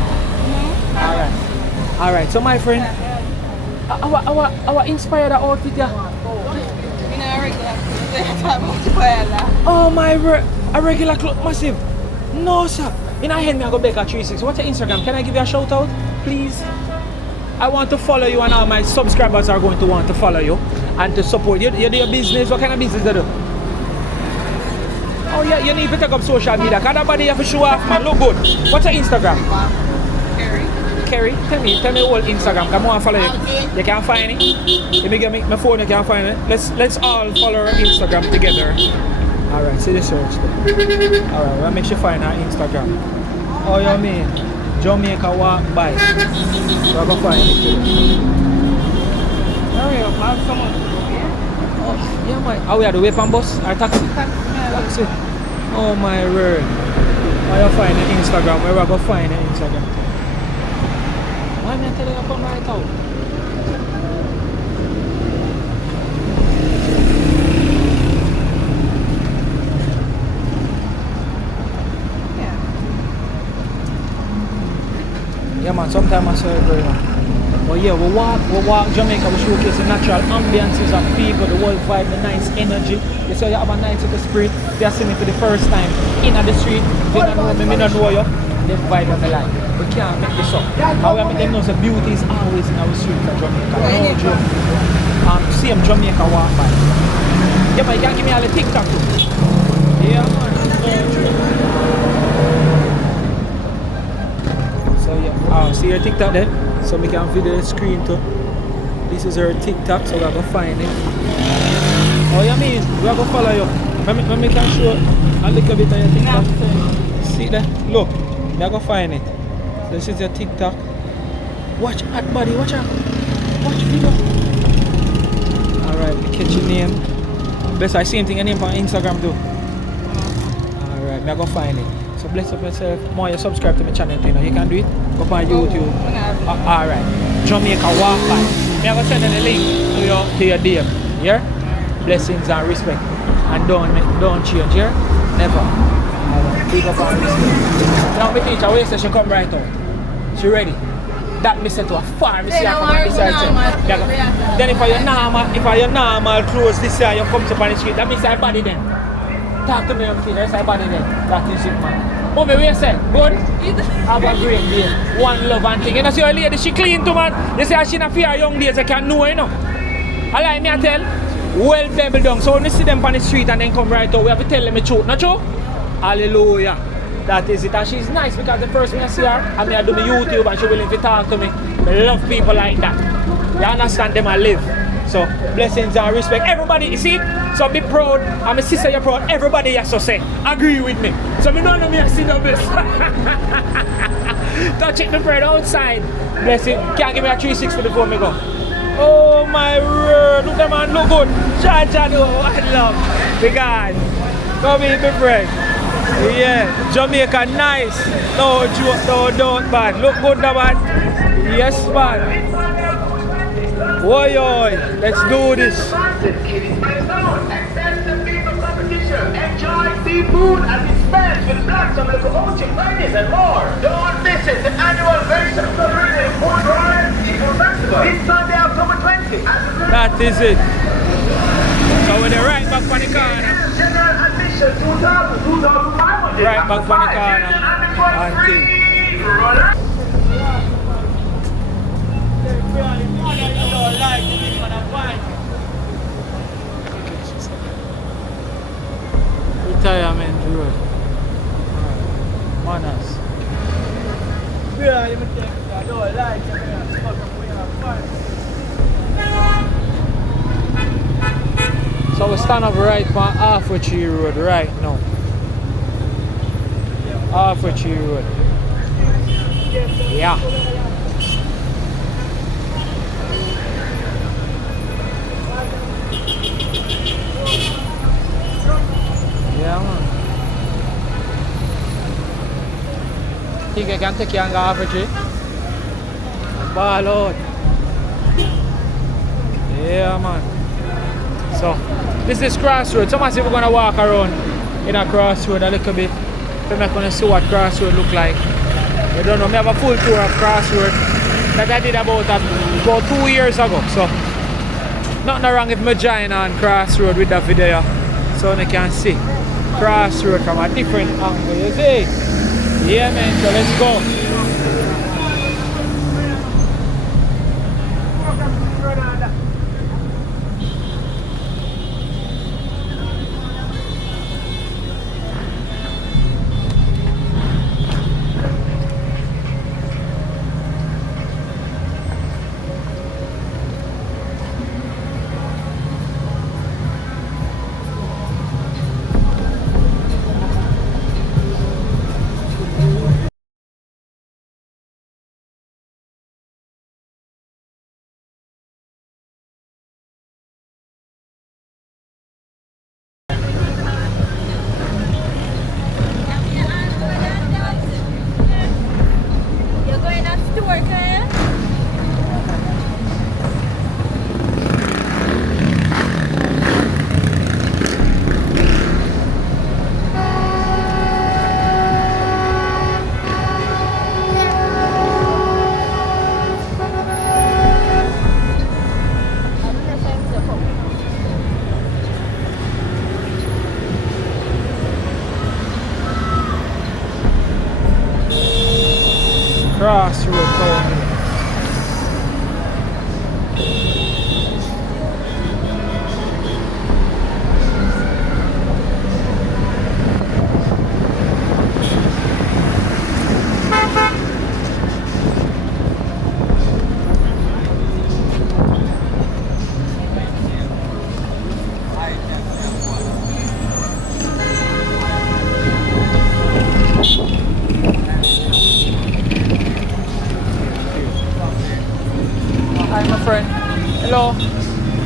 Alright. So my friend, our inspired outfit here. Oh my word. A regular cloth massive. No sir. In a hand me I go back at 36. What's your Instagram? Can I give you a shout out? Please? I want to follow you and all my subscribers are going to want to follow you and to support you. You do your business. What kind of business do you do? Oh yeah, you need to take up social media. Because nobody have to show off man. Look good. What's your Instagram? Kerry? Tell me what Instagram. Come on, follow you. You can't find it? Let me get my phone, you can't find it. Let's all follow our Instagram together. Alright, see the search there. Alright, we'll make sure you find our Instagram. Oh, you mean? Jamaica Walk By. We'll go find it too. Hurry up, I have someone to go here. Oh, yeah, man. Oh, we are the weapon bus? Our taxi? Taxi. Oh, my word. Where you find the Instagram? Where I go find the Instagram? Why am I telling you to come right out? Yeah man, sometimes I say it very much. But yeah, we walk Jamaica, we showcase the natural ambiances of people, the whole vibe, the nice energy. You say you have a nice little spirit. They are seeing me for the first time in the street. They don't know me, me don't know you. They vibe on the line. We can't make this up. How we make them know the beauty is always in our streets of Jamaica. No joke. Same Jamaica walk by. Yeah, but you can give me all the TikTok too. Yeah man. So yeah, see your TikTok there? So we can video the screen too. This is her TikTok, so we're gonna find it. Oh you mean, we're gonna follow you. Let me can show a little bit of your TikTok. See that? Look, we're gonna find it. So this is your TikTok. Watch at body, watch out. Watch video. Alright, catch your name. Bless I same thing your name on Instagram too. Alright, we're gonna find it. So bless up yourself. More you subscribe to my channel too, you know. You can do it. Go on YouTube. Alright. Jamaica walk by. I'm gonna send you the link to your DM. Yeah? Blessings and respect. And don't change, yeah? Never. Big up and respect. Now my teacher wait till she come right out. She ready. That me say to her far, me see her come this side. Then if your normal clothes this year you come to the street, that means I body then. Talk to me on the teacher, I body then. That is it man. Mommy, what you say? Good? Have a great day. One love and thing. You know, see your lady, she clean too, man. You say she not fear young days, I can know, you know. I like me, I tell. Well pebble down. So when you see them on the street and then come right out, we have to tell them the truth, not true? Hallelujah. That is it. And she's nice because the first time I see her, I mean, I do my YouTube and she willing to talk to me. I love people like that. You understand them, I live. So, blessings and respect. Everybody, you see? So be proud. And my sister, you're proud. Everybody has to say, agree with me. So me don't know me, I see the best. Don't check my friend outside. Blessing. Can't give me a 360 before me go. Oh my word. Look at man, look good. John, oh, I love. The God. Come here, my friend. Yeah. Jamaica, nice. No joke, no doubt, man. Look good, man. Yes, man. Oi, oi, let's do this. Enjoy seafood and dispense with blacks on the ocean, ladies and more. Don't miss it, the annual very celebrated Port Royal Seafood Festival. This Sunday, October 20th. That is it. So we're right back on the corner. General admission 2,500. Right back on the corner. Retirement road. Manners. So we stand up right on Halfway Tree Road right now. Halfway Tree Road. Yeah. Yeah, man. Think I can take you on Halfway Tree? Ball out. Yeah, man. So, this is Crossroad. Some of us are going to walk around in a crossroad a little bit. So I'm going to see what Crossroad look like. I don't know, I have a full tour of Crossroad that I did about 2 years ago. So, nothing wrong if I join on Crossroad with that video. So you can see Crossroad from a different angle, you see? Yeah man, so let's go.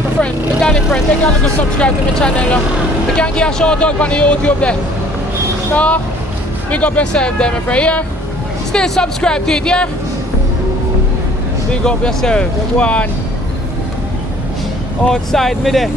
My friend, the Danny friend, they can go subscribe to my channel. You can give a shout out on the YouTube there. No? Big up yourself there, my friend, yeah? Stay subscribed to it, yeah? Big up yourself. You go on. Outside me there.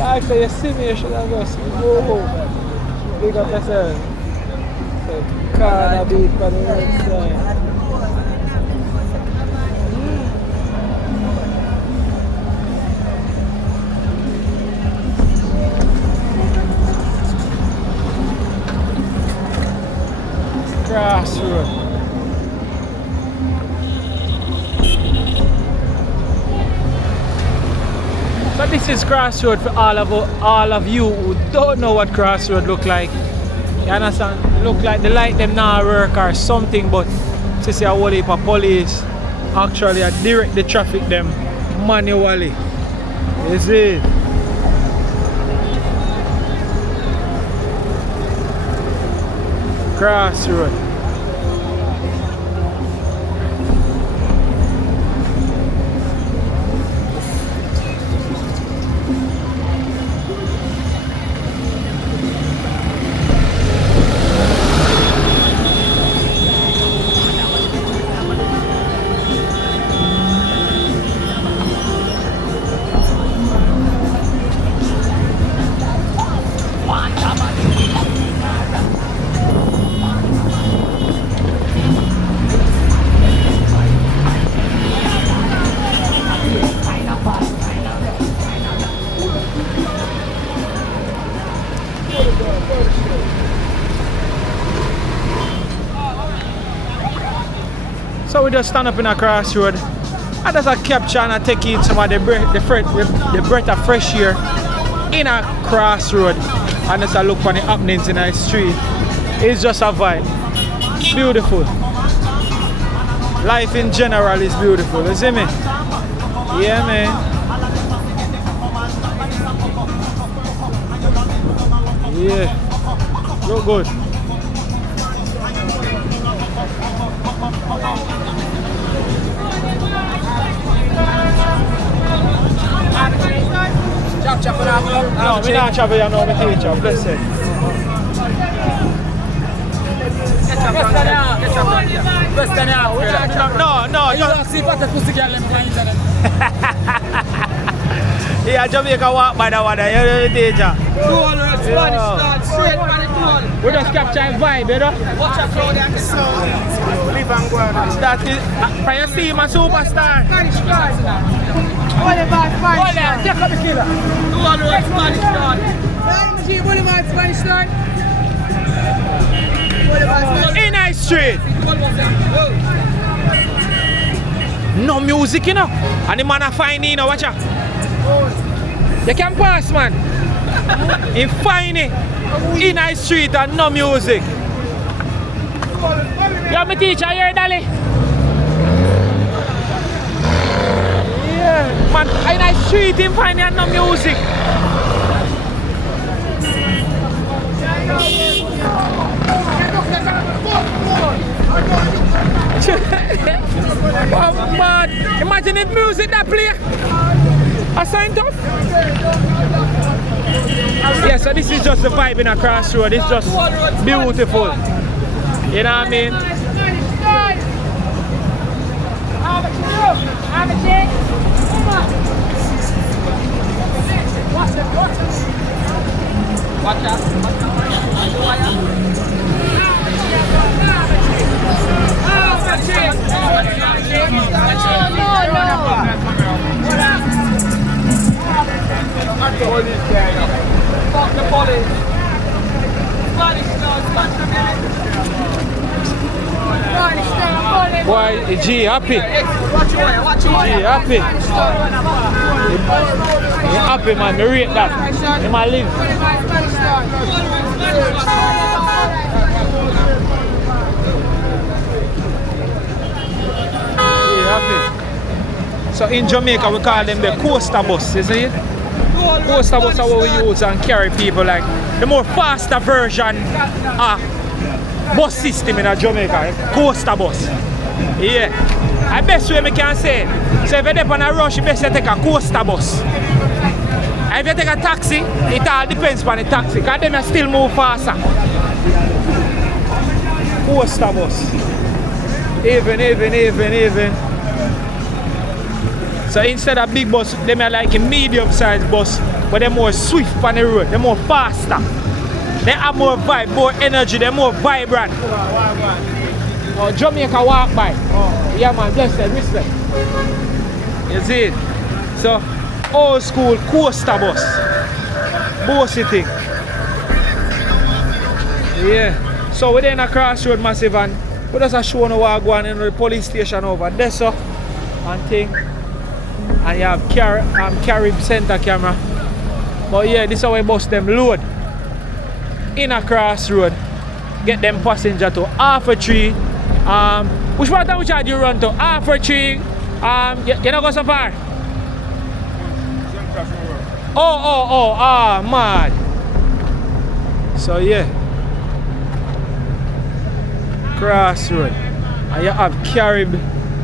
Actually, you see me, you should have just moved. Big up yourself. So, car beat for the right side. Crossroad. So this is Crossroad for all of you who don't know what Crossroad look like. You understand? Look like the light them now work or something, but to see a whole heap of police actually direct the traffic them manually. You see? Crossroad. So we just stand up in a crossroad. I just capture and I take in some of the breath of fresh air in a crossroad. And just look for the happenings in the street. It's just a vibe. It's beautiful. Life in general is beautiful. You see me? Yeah, man. Yeah. Look good. No, we're not chopping, you know, I'm a teacher, bless it. No, you don't see what the pussy girl in the internet. Yeah, Jamaica walk by the water, you're the teacher. Spanish, straight by the tool. We just capture vibe, you know? Watch out, Claudia. So, live and go. That is, for your team, a superstar. Spanish guy. What about Spanish guy? Check out the killer. Do all the Spanish guy. What about Spanish guy? In High Street. No music, you know. And the man a fine, you know, watch out. You can pass, man. He fine in High Street and no music. You're my teacher here, Dolly. Yeah, man, in High Street, him fine and no music. Oh man, imagine if music that play. I signed off. Yeah, so this is just the vibe in a crossroad. It's just beautiful. You know what I mean? Watch out. Fuck the police. Why is G happy? G happy. He happy, man. Me rate that. He might live. Happy. So in Jamaica we call them the coaster bus, you see it? Coaster bus are what we use and carry people like the more faster version of bus system in Jamaica, coaster bus. Yeah. The best way I can say it. So if you're on a rush, you best take a coaster bus. And if you take a taxi, it all depends on the taxi, because them still move faster. Coaster bus. Even. So instead of big bus, them are like a medium-sized bus, but they're more swift on the road, they're more faster. They have more vibe, more energy, they're more vibrant. Oh, Jamaica walk by. Oh. Yeah man, blessed, respect. You see it? So, old school coaster bus. Bossy thing. Yeah. So we're in a crossroad massive and we just show no what going in the police station over there, so and thing. And you have Carib center camera. But yeah, this is how we bust them load. In a crossroad. Get them passenger to half a tree. Which part of which do you run to? Half a tree. You don't go so far? Mad. So yeah. Crossroad. And you have Carib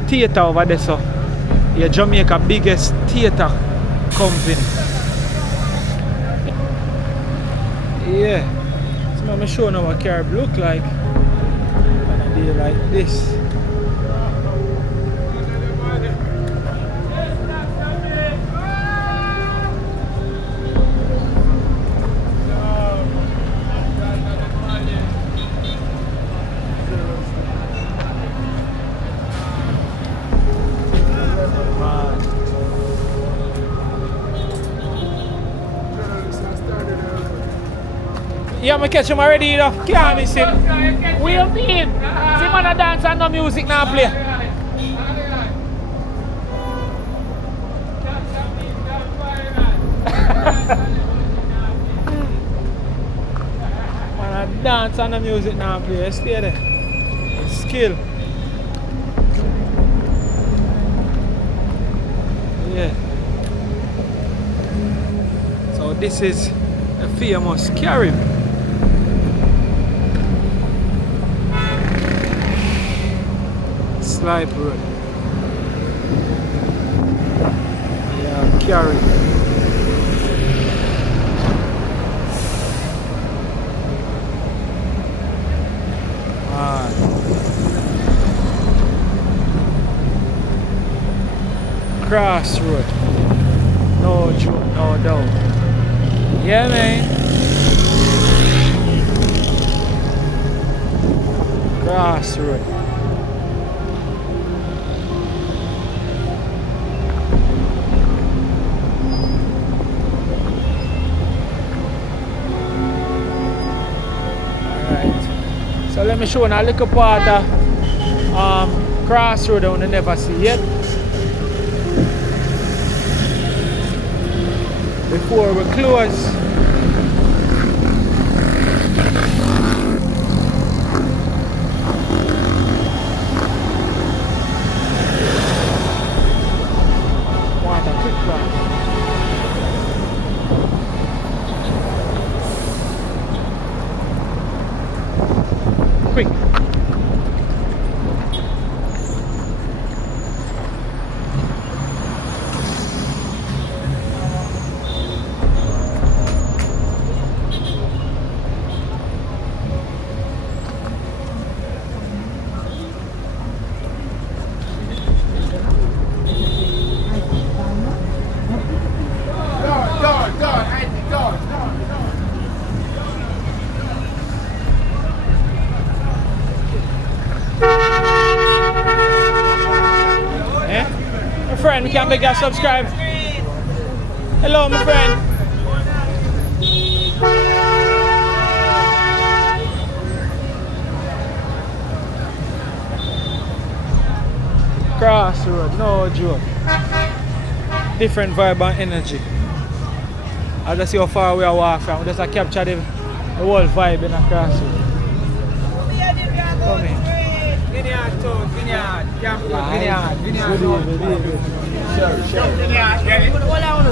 theater over there, so you're Jamaica biggest theater company. Yeah. So I'm showing you what Carib look like on a day like this. Yeah, I catch him already, you know. Can't miss him. We'll be in. See, man, a dance and no music now play. Man, a dance and no music now play. Stay there. It's skill. Yeah. So this is a famous Carib. Slipe road. Yeah, Carib. Crossroad. No joke, no doubt. Yeah, man. Crossroad. let me show you a little part of crossroad that we never see yet. Before we close. Want a quick cross. Quick. Friend, we can make you subscribe. Hello, my friend. Crossroad, no joke. Different vibe and energy. I just see how far we are walking from. We just capture the whole vibe in a crossroad. Come in. Vineyard,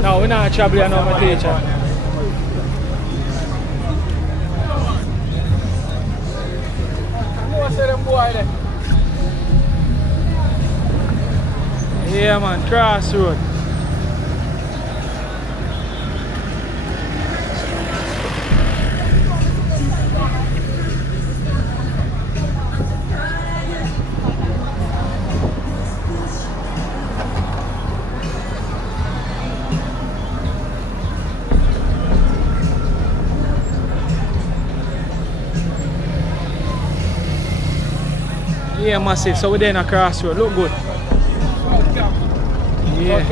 No, we're not traveling, I know my teacher. Yeah, man, crossroad. Yeah, massive. So we're there in a crossroad. Look good. Yeah.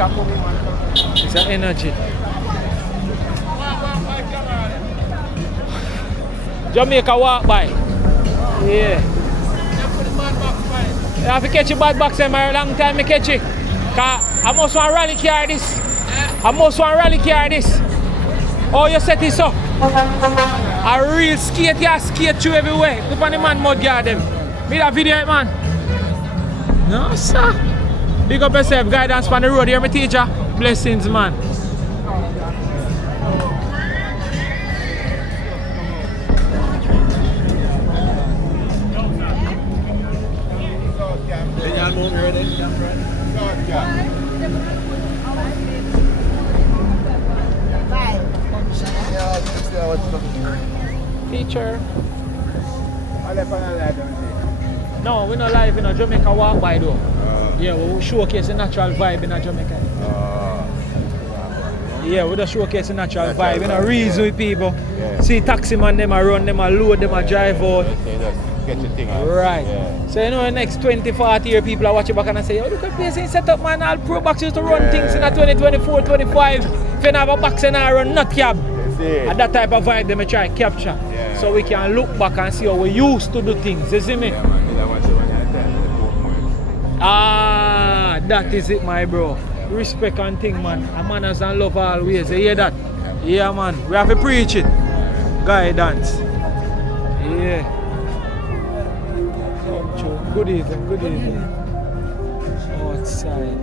It's an energy. Jamaica walk by. Yeah. You have to catch a bad box in my long time I catch it. Cause I must want to rally carry this. I must want to rally carry this. Oh, you set this up. A real skate, you skate through everywhere. Look on the man mud guard them. Me that video, man. No, sir. Big up yourself, guidance on the road. Hear me, teacher? Blessings, man. Teacher. No, we're not live in a Jamaica walk by though. Yeah, we'll showcase the natural vibe in a Jamaica. Yeah, we'll just showcase the natural vibe. You know, reason with people. Yeah. See taxi man, them a run, them a load, them a drive out. Get your thing out. Right. Yeah. So you know the next 20, 40 years people are watching back and say, oh, look at place set up, man, all pro box used to run things in a 2024, 25. If you don't have a box and I run not cab. And that type of vibe they try capture. Yeah. So we can look back and see how we used to do things. You see me? Yeah, man. Ah, that is it, my bro. Respect and thing, man. A manners and love always. You hear that? Yeah, man. We have to preach it. Guidance. Yeah. Good evening, good evening. Outside.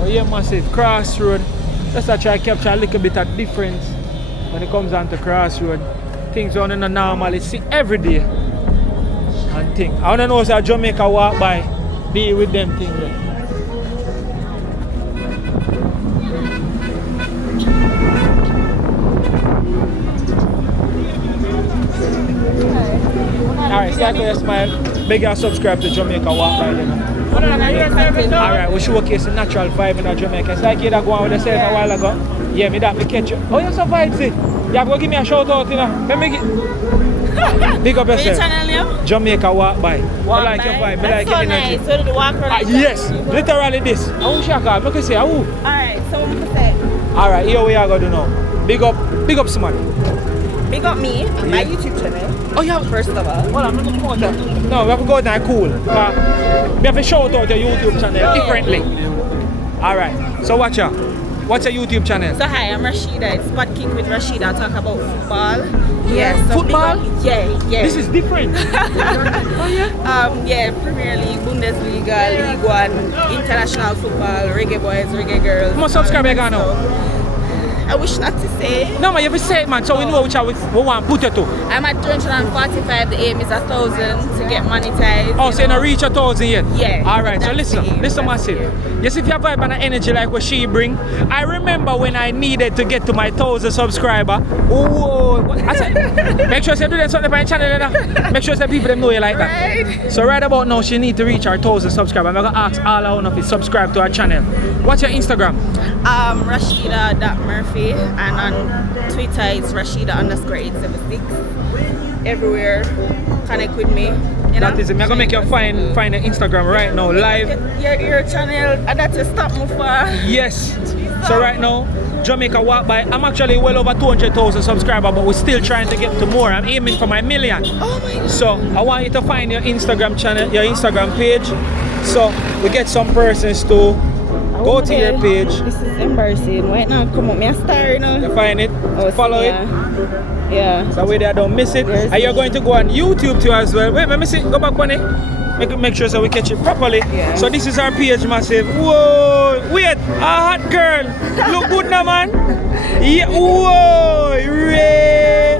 Oh yeah, massive crossroad. Just to try to capture a little bit of difference when it comes down to crossroad. Things on in the normal, you see every day. And thing. I wanna know if Jamaica walk by, deal with them things there. Alright, start with a smile. Beg you subscribe to Jamaica walk by then. Alright, we showcase the natural vibe in Jamaica. It's like you that go on with yourself a while ago. Yeah, me that me catch you. Oh, you survived it. You have to give me a shout out, you know. Let me get. Big up What's your yourself. channel name? Jamaica walk by. Walk I like your by. vibe. I That's like so your energy. nice. So the walk around. Yes, literally this. Oh, Shaka, look at say, oh. Alright, so what to say? Alright, here we are going to know. Big up somebody. Big up me and my YouTube channel. Oh yeah. First of all. Hold on, I'm gonna promote that. No, we have to go there cool. We have to shout out your YouTube channel differently. Alright, so what's your YouTube channel? So hi, I'm Rashida. It's Spot Kick with Rashida. I talk about football. Yeah, so Football? big up, yeah. This is different. Oh yeah? Yeah, Premier League, Bundesliga, League One, international football, reggae boys, reggae girls. How much subscribers you got now? I wish not to say. No man, you have to say it man, so we know which we want to put you to. I'm at 245. The aim is 1,000 to get monetized. Oh, so you not reach 1,000 yet? Yeah. Alright, so That's the aim, listen that's massive. the aim. Yes, if you have vibe and energy like what she bring, I remember when I needed to get to my 1,000 subscriber. Whoa, I said, make sure you do that something on your channel, you know? Make sure that people them know you like that. Right. So right about now, she need to reach our 1,000 subscribers. I'm gonna ask all our of you subscribe to our channel. What's your Instagram? Rashida.Murphy, and on Twitter it's Rashida_876. Everywhere, connect with me. You know? That is it. I'm gonna make you find the Instagram right now live. Your channel, and that's to stop me for. Yes. So right now, Jamaica walk by. I'm actually well over 200,000 subscribers, but we're still trying to get to more. I'm aiming for my million. Oh my God. So I want you to find your Instagram channel, your Instagram page. So we get some persons to go to your page. This is embarrassing. Right now, come on, me a star, you know. You find it, Oh, follow it. Yeah. That way they don't miss it. There's And you're me. going to go on YouTube too as well. Wait, let me see. Go back on it. Make sure so we catch it properly. Yeah. So this is our page, massive. Whoa! Wait, a hot girl. Look good now, man. Yeah. Whoa! Ray.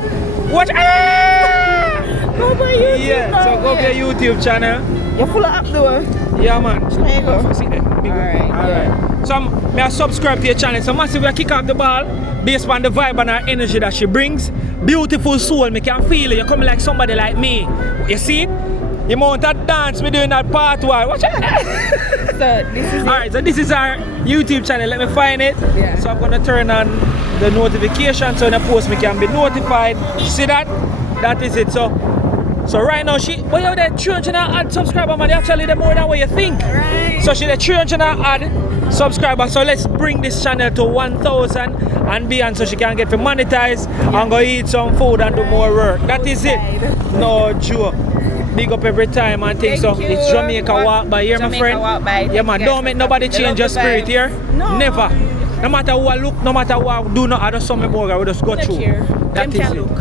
Watch. Ah! Go for YouTube. Yeah. So go to your YouTube channel. You're full of up though. Yeah, man. There you go. See there. Big one. Alright, Alright. So may I subscribe to your channel. So massive, we kick off the ball based on the vibe and her energy that she brings. Beautiful soul, me can feel it. You're coming like somebody like me. You see it? The amount of dance we doing that part one. Watch out. So this is Alright, so this is our YouTube channel. Let me find it. Yeah. So I'm gonna turn on the notification so when I post me can be notified. See that? That is it. So right now she, well, you have that 300 odd subscriber, man. Actually, they're more than what you think. Right. So she the 300 odd subscriber. So let's bring this channel to 1,000 and beyond, so she can get to monetize and go eat some food and do more work. That is it. No joke. Big up every time and things. So Thank you. it's Jamaica walk by here, my Jamaica friend. walk by. Yeah, man. Thank you Don't guys make for nobody coming. change I your love the spirit vibes. here. No. Never. No matter what look, no matter what do, not other some burger. We just go Look through. here. That Them is can it. look.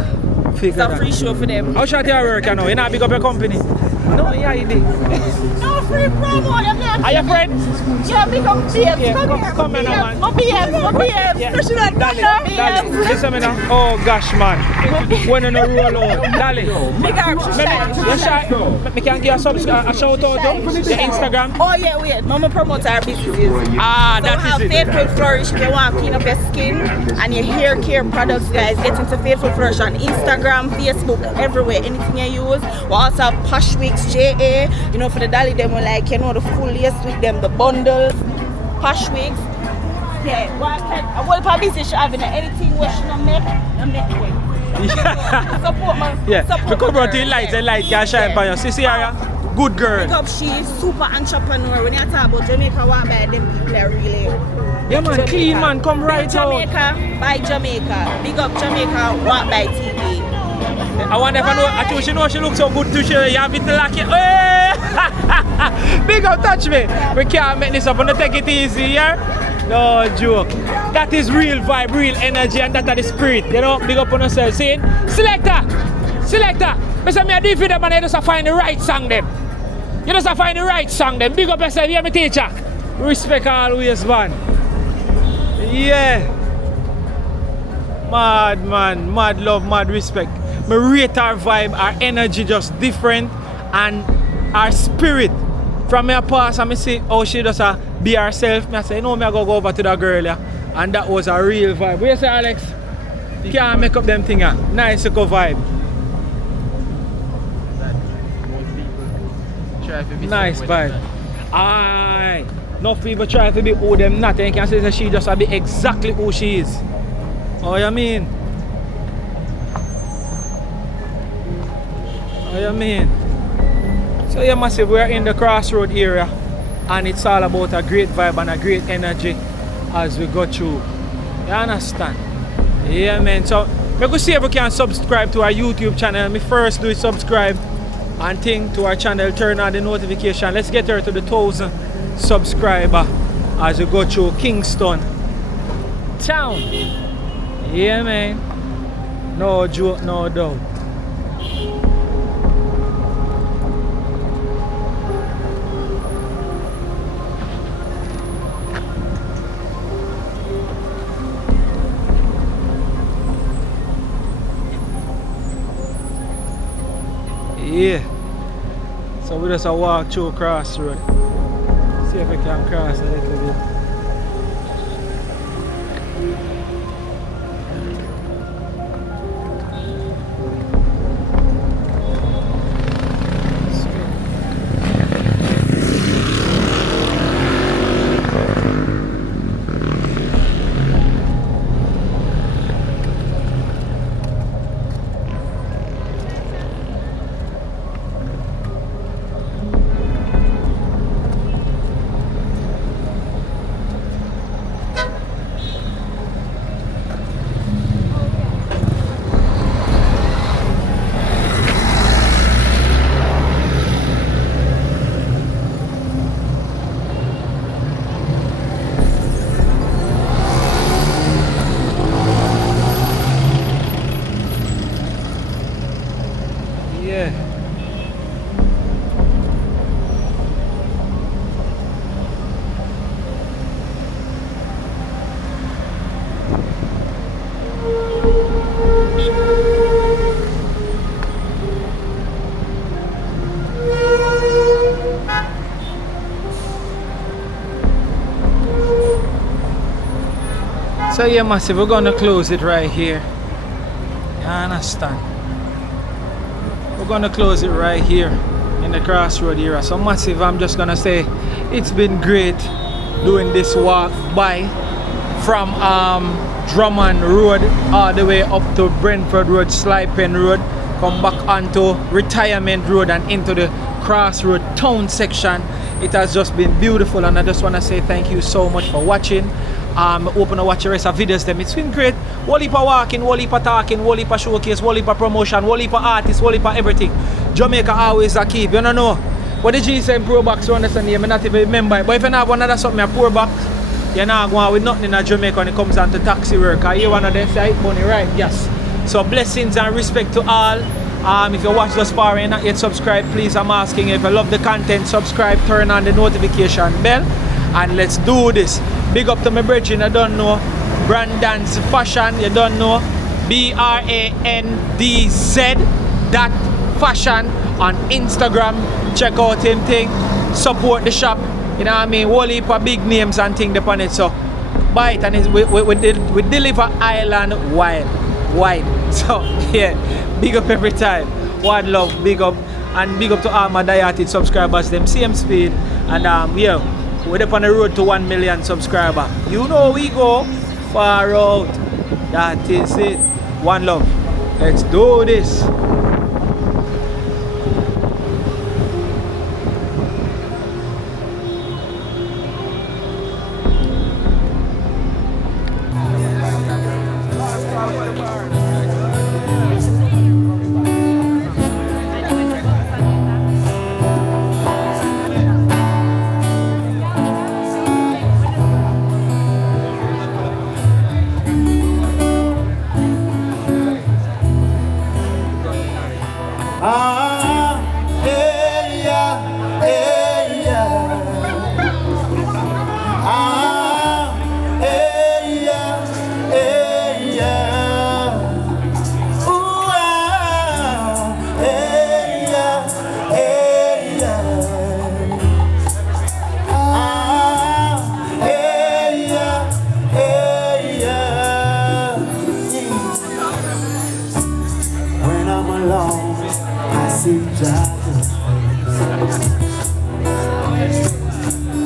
Figure It's a that. free show for them. How short your work, you know? You not big up your company? No, yeah, you did. No free promo. I'm not. Are you friend? Yeah, big up BF. Yeah, come here now, man. Go BF. Go BF. Yeah. Especially that Darling, listen me now. Oh gosh, man. When you no roll out, darling. Big up. You shy? Me can give a shout out to your Instagram. Oh yeah, wait. Mama promotes our businesses. Ah, So that have is it. Faithful Flourish if you want to clean up your skin and your hair care products, guys. Get into Faithful Flourish on Instagram, Facebook, everywhere. Anything you use. We also have Posh Wigs, JA. You know, for the dolly, them we like, you know, the full lace with them, the bundles, Posh Wigs. Yeah, what kind of business you having? Anything where she don't make way. Yeah. Support my Yeah. Because bro, the light can shine by you. See, Area? Good Big girl. up, she's super entrepreneur. When you talk about Jamaica, what about them people are really. Yeah, man. Jamaica. Clean, man. Come right out. Jamaica by Jamaica. Big up Jamaica, what by TV. I wonder if I know. I think she know she looks so good too. She you have it like it. Hey! Big up, touch me. We can't make this up. I'm gonna take it easy, yeah? No joke. That is real vibe, real energy, and that is the spirit. You know, big up on yourself. Saying, selector. Mr. Me, I do for them, and you just find the right song them. You just find the right song them. Big up yourself, you hear me, teacher. Respect always, man. Yeah. Mad man, mad love, mad respect. Me rate our vibe, our energy just different, and our spirit. From my past, I see how she does be herself. I say, no, I go over to that girl, yeah. And that was a real vibe. What you say, Alex? You can't make up them thing, yeah. Nice little vibe. Nice vibe. Aye. Enough people try to be who them not, and you can say that she just be exactly who she is. Oh, you mean? What you mean? So yeah, massive, we're in the crossroad area and it's all about a great vibe and a great energy as we go through. You understand? Yeah, man. So we could see if we can subscribe to our YouTube channel. Me first do is subscribe and thing to our channel, turn on the notification. Let's get her to the 1,000 subscriber as we go through Kingston town. Yeah, man. No joke, no doubt. Yeah. So we just walk through crossroad. See if we can cross a little bit. So yeah, massive, we're gonna close it right here. You understand? We're gonna close it right here in the crossroad area. So massive, I'm just gonna say it's been great doing this walk by from Drummond Road all the way up to Brentford Road, Slipe Road, come back onto Retirement Road and into the Crossroad Town section. It has just been beautiful, and I just want to say thank you so much for watching. Open to watch the rest of videos them. It's been great. Whole heap of walking, whole heap of talking, whole heap of showcase, whole heap of promotion, whole heap of artists, whole heap of everything. Jamaica always a keep. You don't know what the GSM Pro Box, you understand? You may not even remember it. But if you have another something a Pro Box, you're not going with nothing in Jamaica when it comes down to taxi work. You one of them say money, right? Yes. So blessings and respect to all. If you watch thus far and not yet subscribed, please, I'm asking if you love the content, subscribe, turn on the notification bell, and let's do this. Big up to my brethren, I don't know, Brandon's Fashion, you don't know, BRANDZ.fashion on Instagram. Check out him thing, support the shop, you know what I mean, whole heap of big names and thing upon it. So buy it, and we deliver island wide. So yeah, big up every time. One love, big up, and big up to all my dieted subscribers, them same speed. And yeah, we're up on the road to 1 million subscriber. You know we go far out. That is it. One love. Let's do this.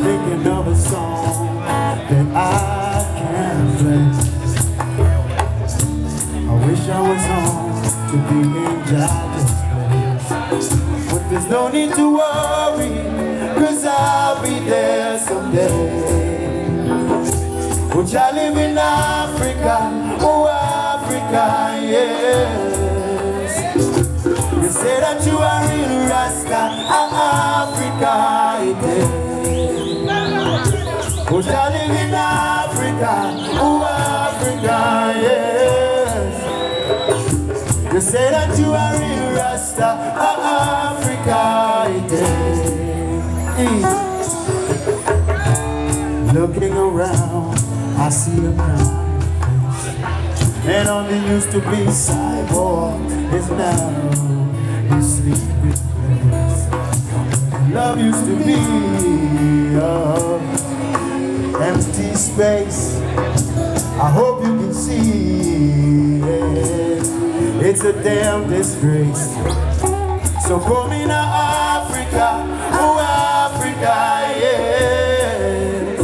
Thinking of a song that I can play. I wish I was home to be in Jaja's place. no need to worry, cause I'll be there someday. Would I live in Africa? Oh, Africa, yes. You say that you are real Rasta, Africa, yes. Would I live in Africa? Oh, Africa, yes. You say that you are real Rasta, Africa, yes. Looking around, I see a kind face, and on the used to be sidewalk is now the sleeping place. Love used to be empty space. I hope you can see it's a damn disgrace. So come in Africa, oh Africa, yes.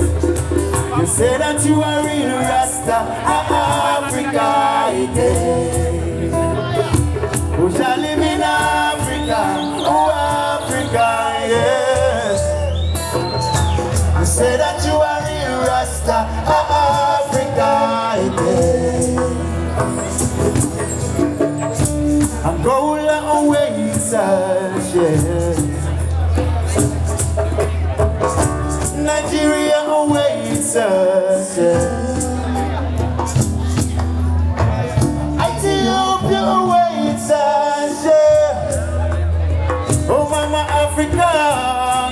You say that you are real Rasta, Africa, yes. Who shall live in Africa, oh Africa, yes. You say that you are real Rasta, Africa, yes. Angola awaits us, yes. Nigeria awaits us, yes. Ethiopia awaits us, yes. Oh, Mama Africa,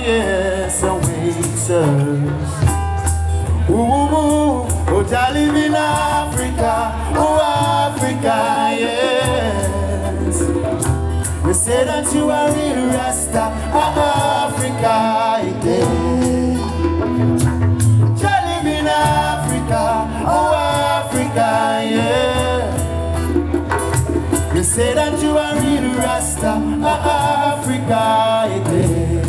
yes, awaits us. Ooh, oh, I live in Africa, oh, Africa, yes. We say that you are real Rasta, Africa, yes. I live in Africa, oh, Africa, yeah. We say that you are real Rasta, Africa, yeah.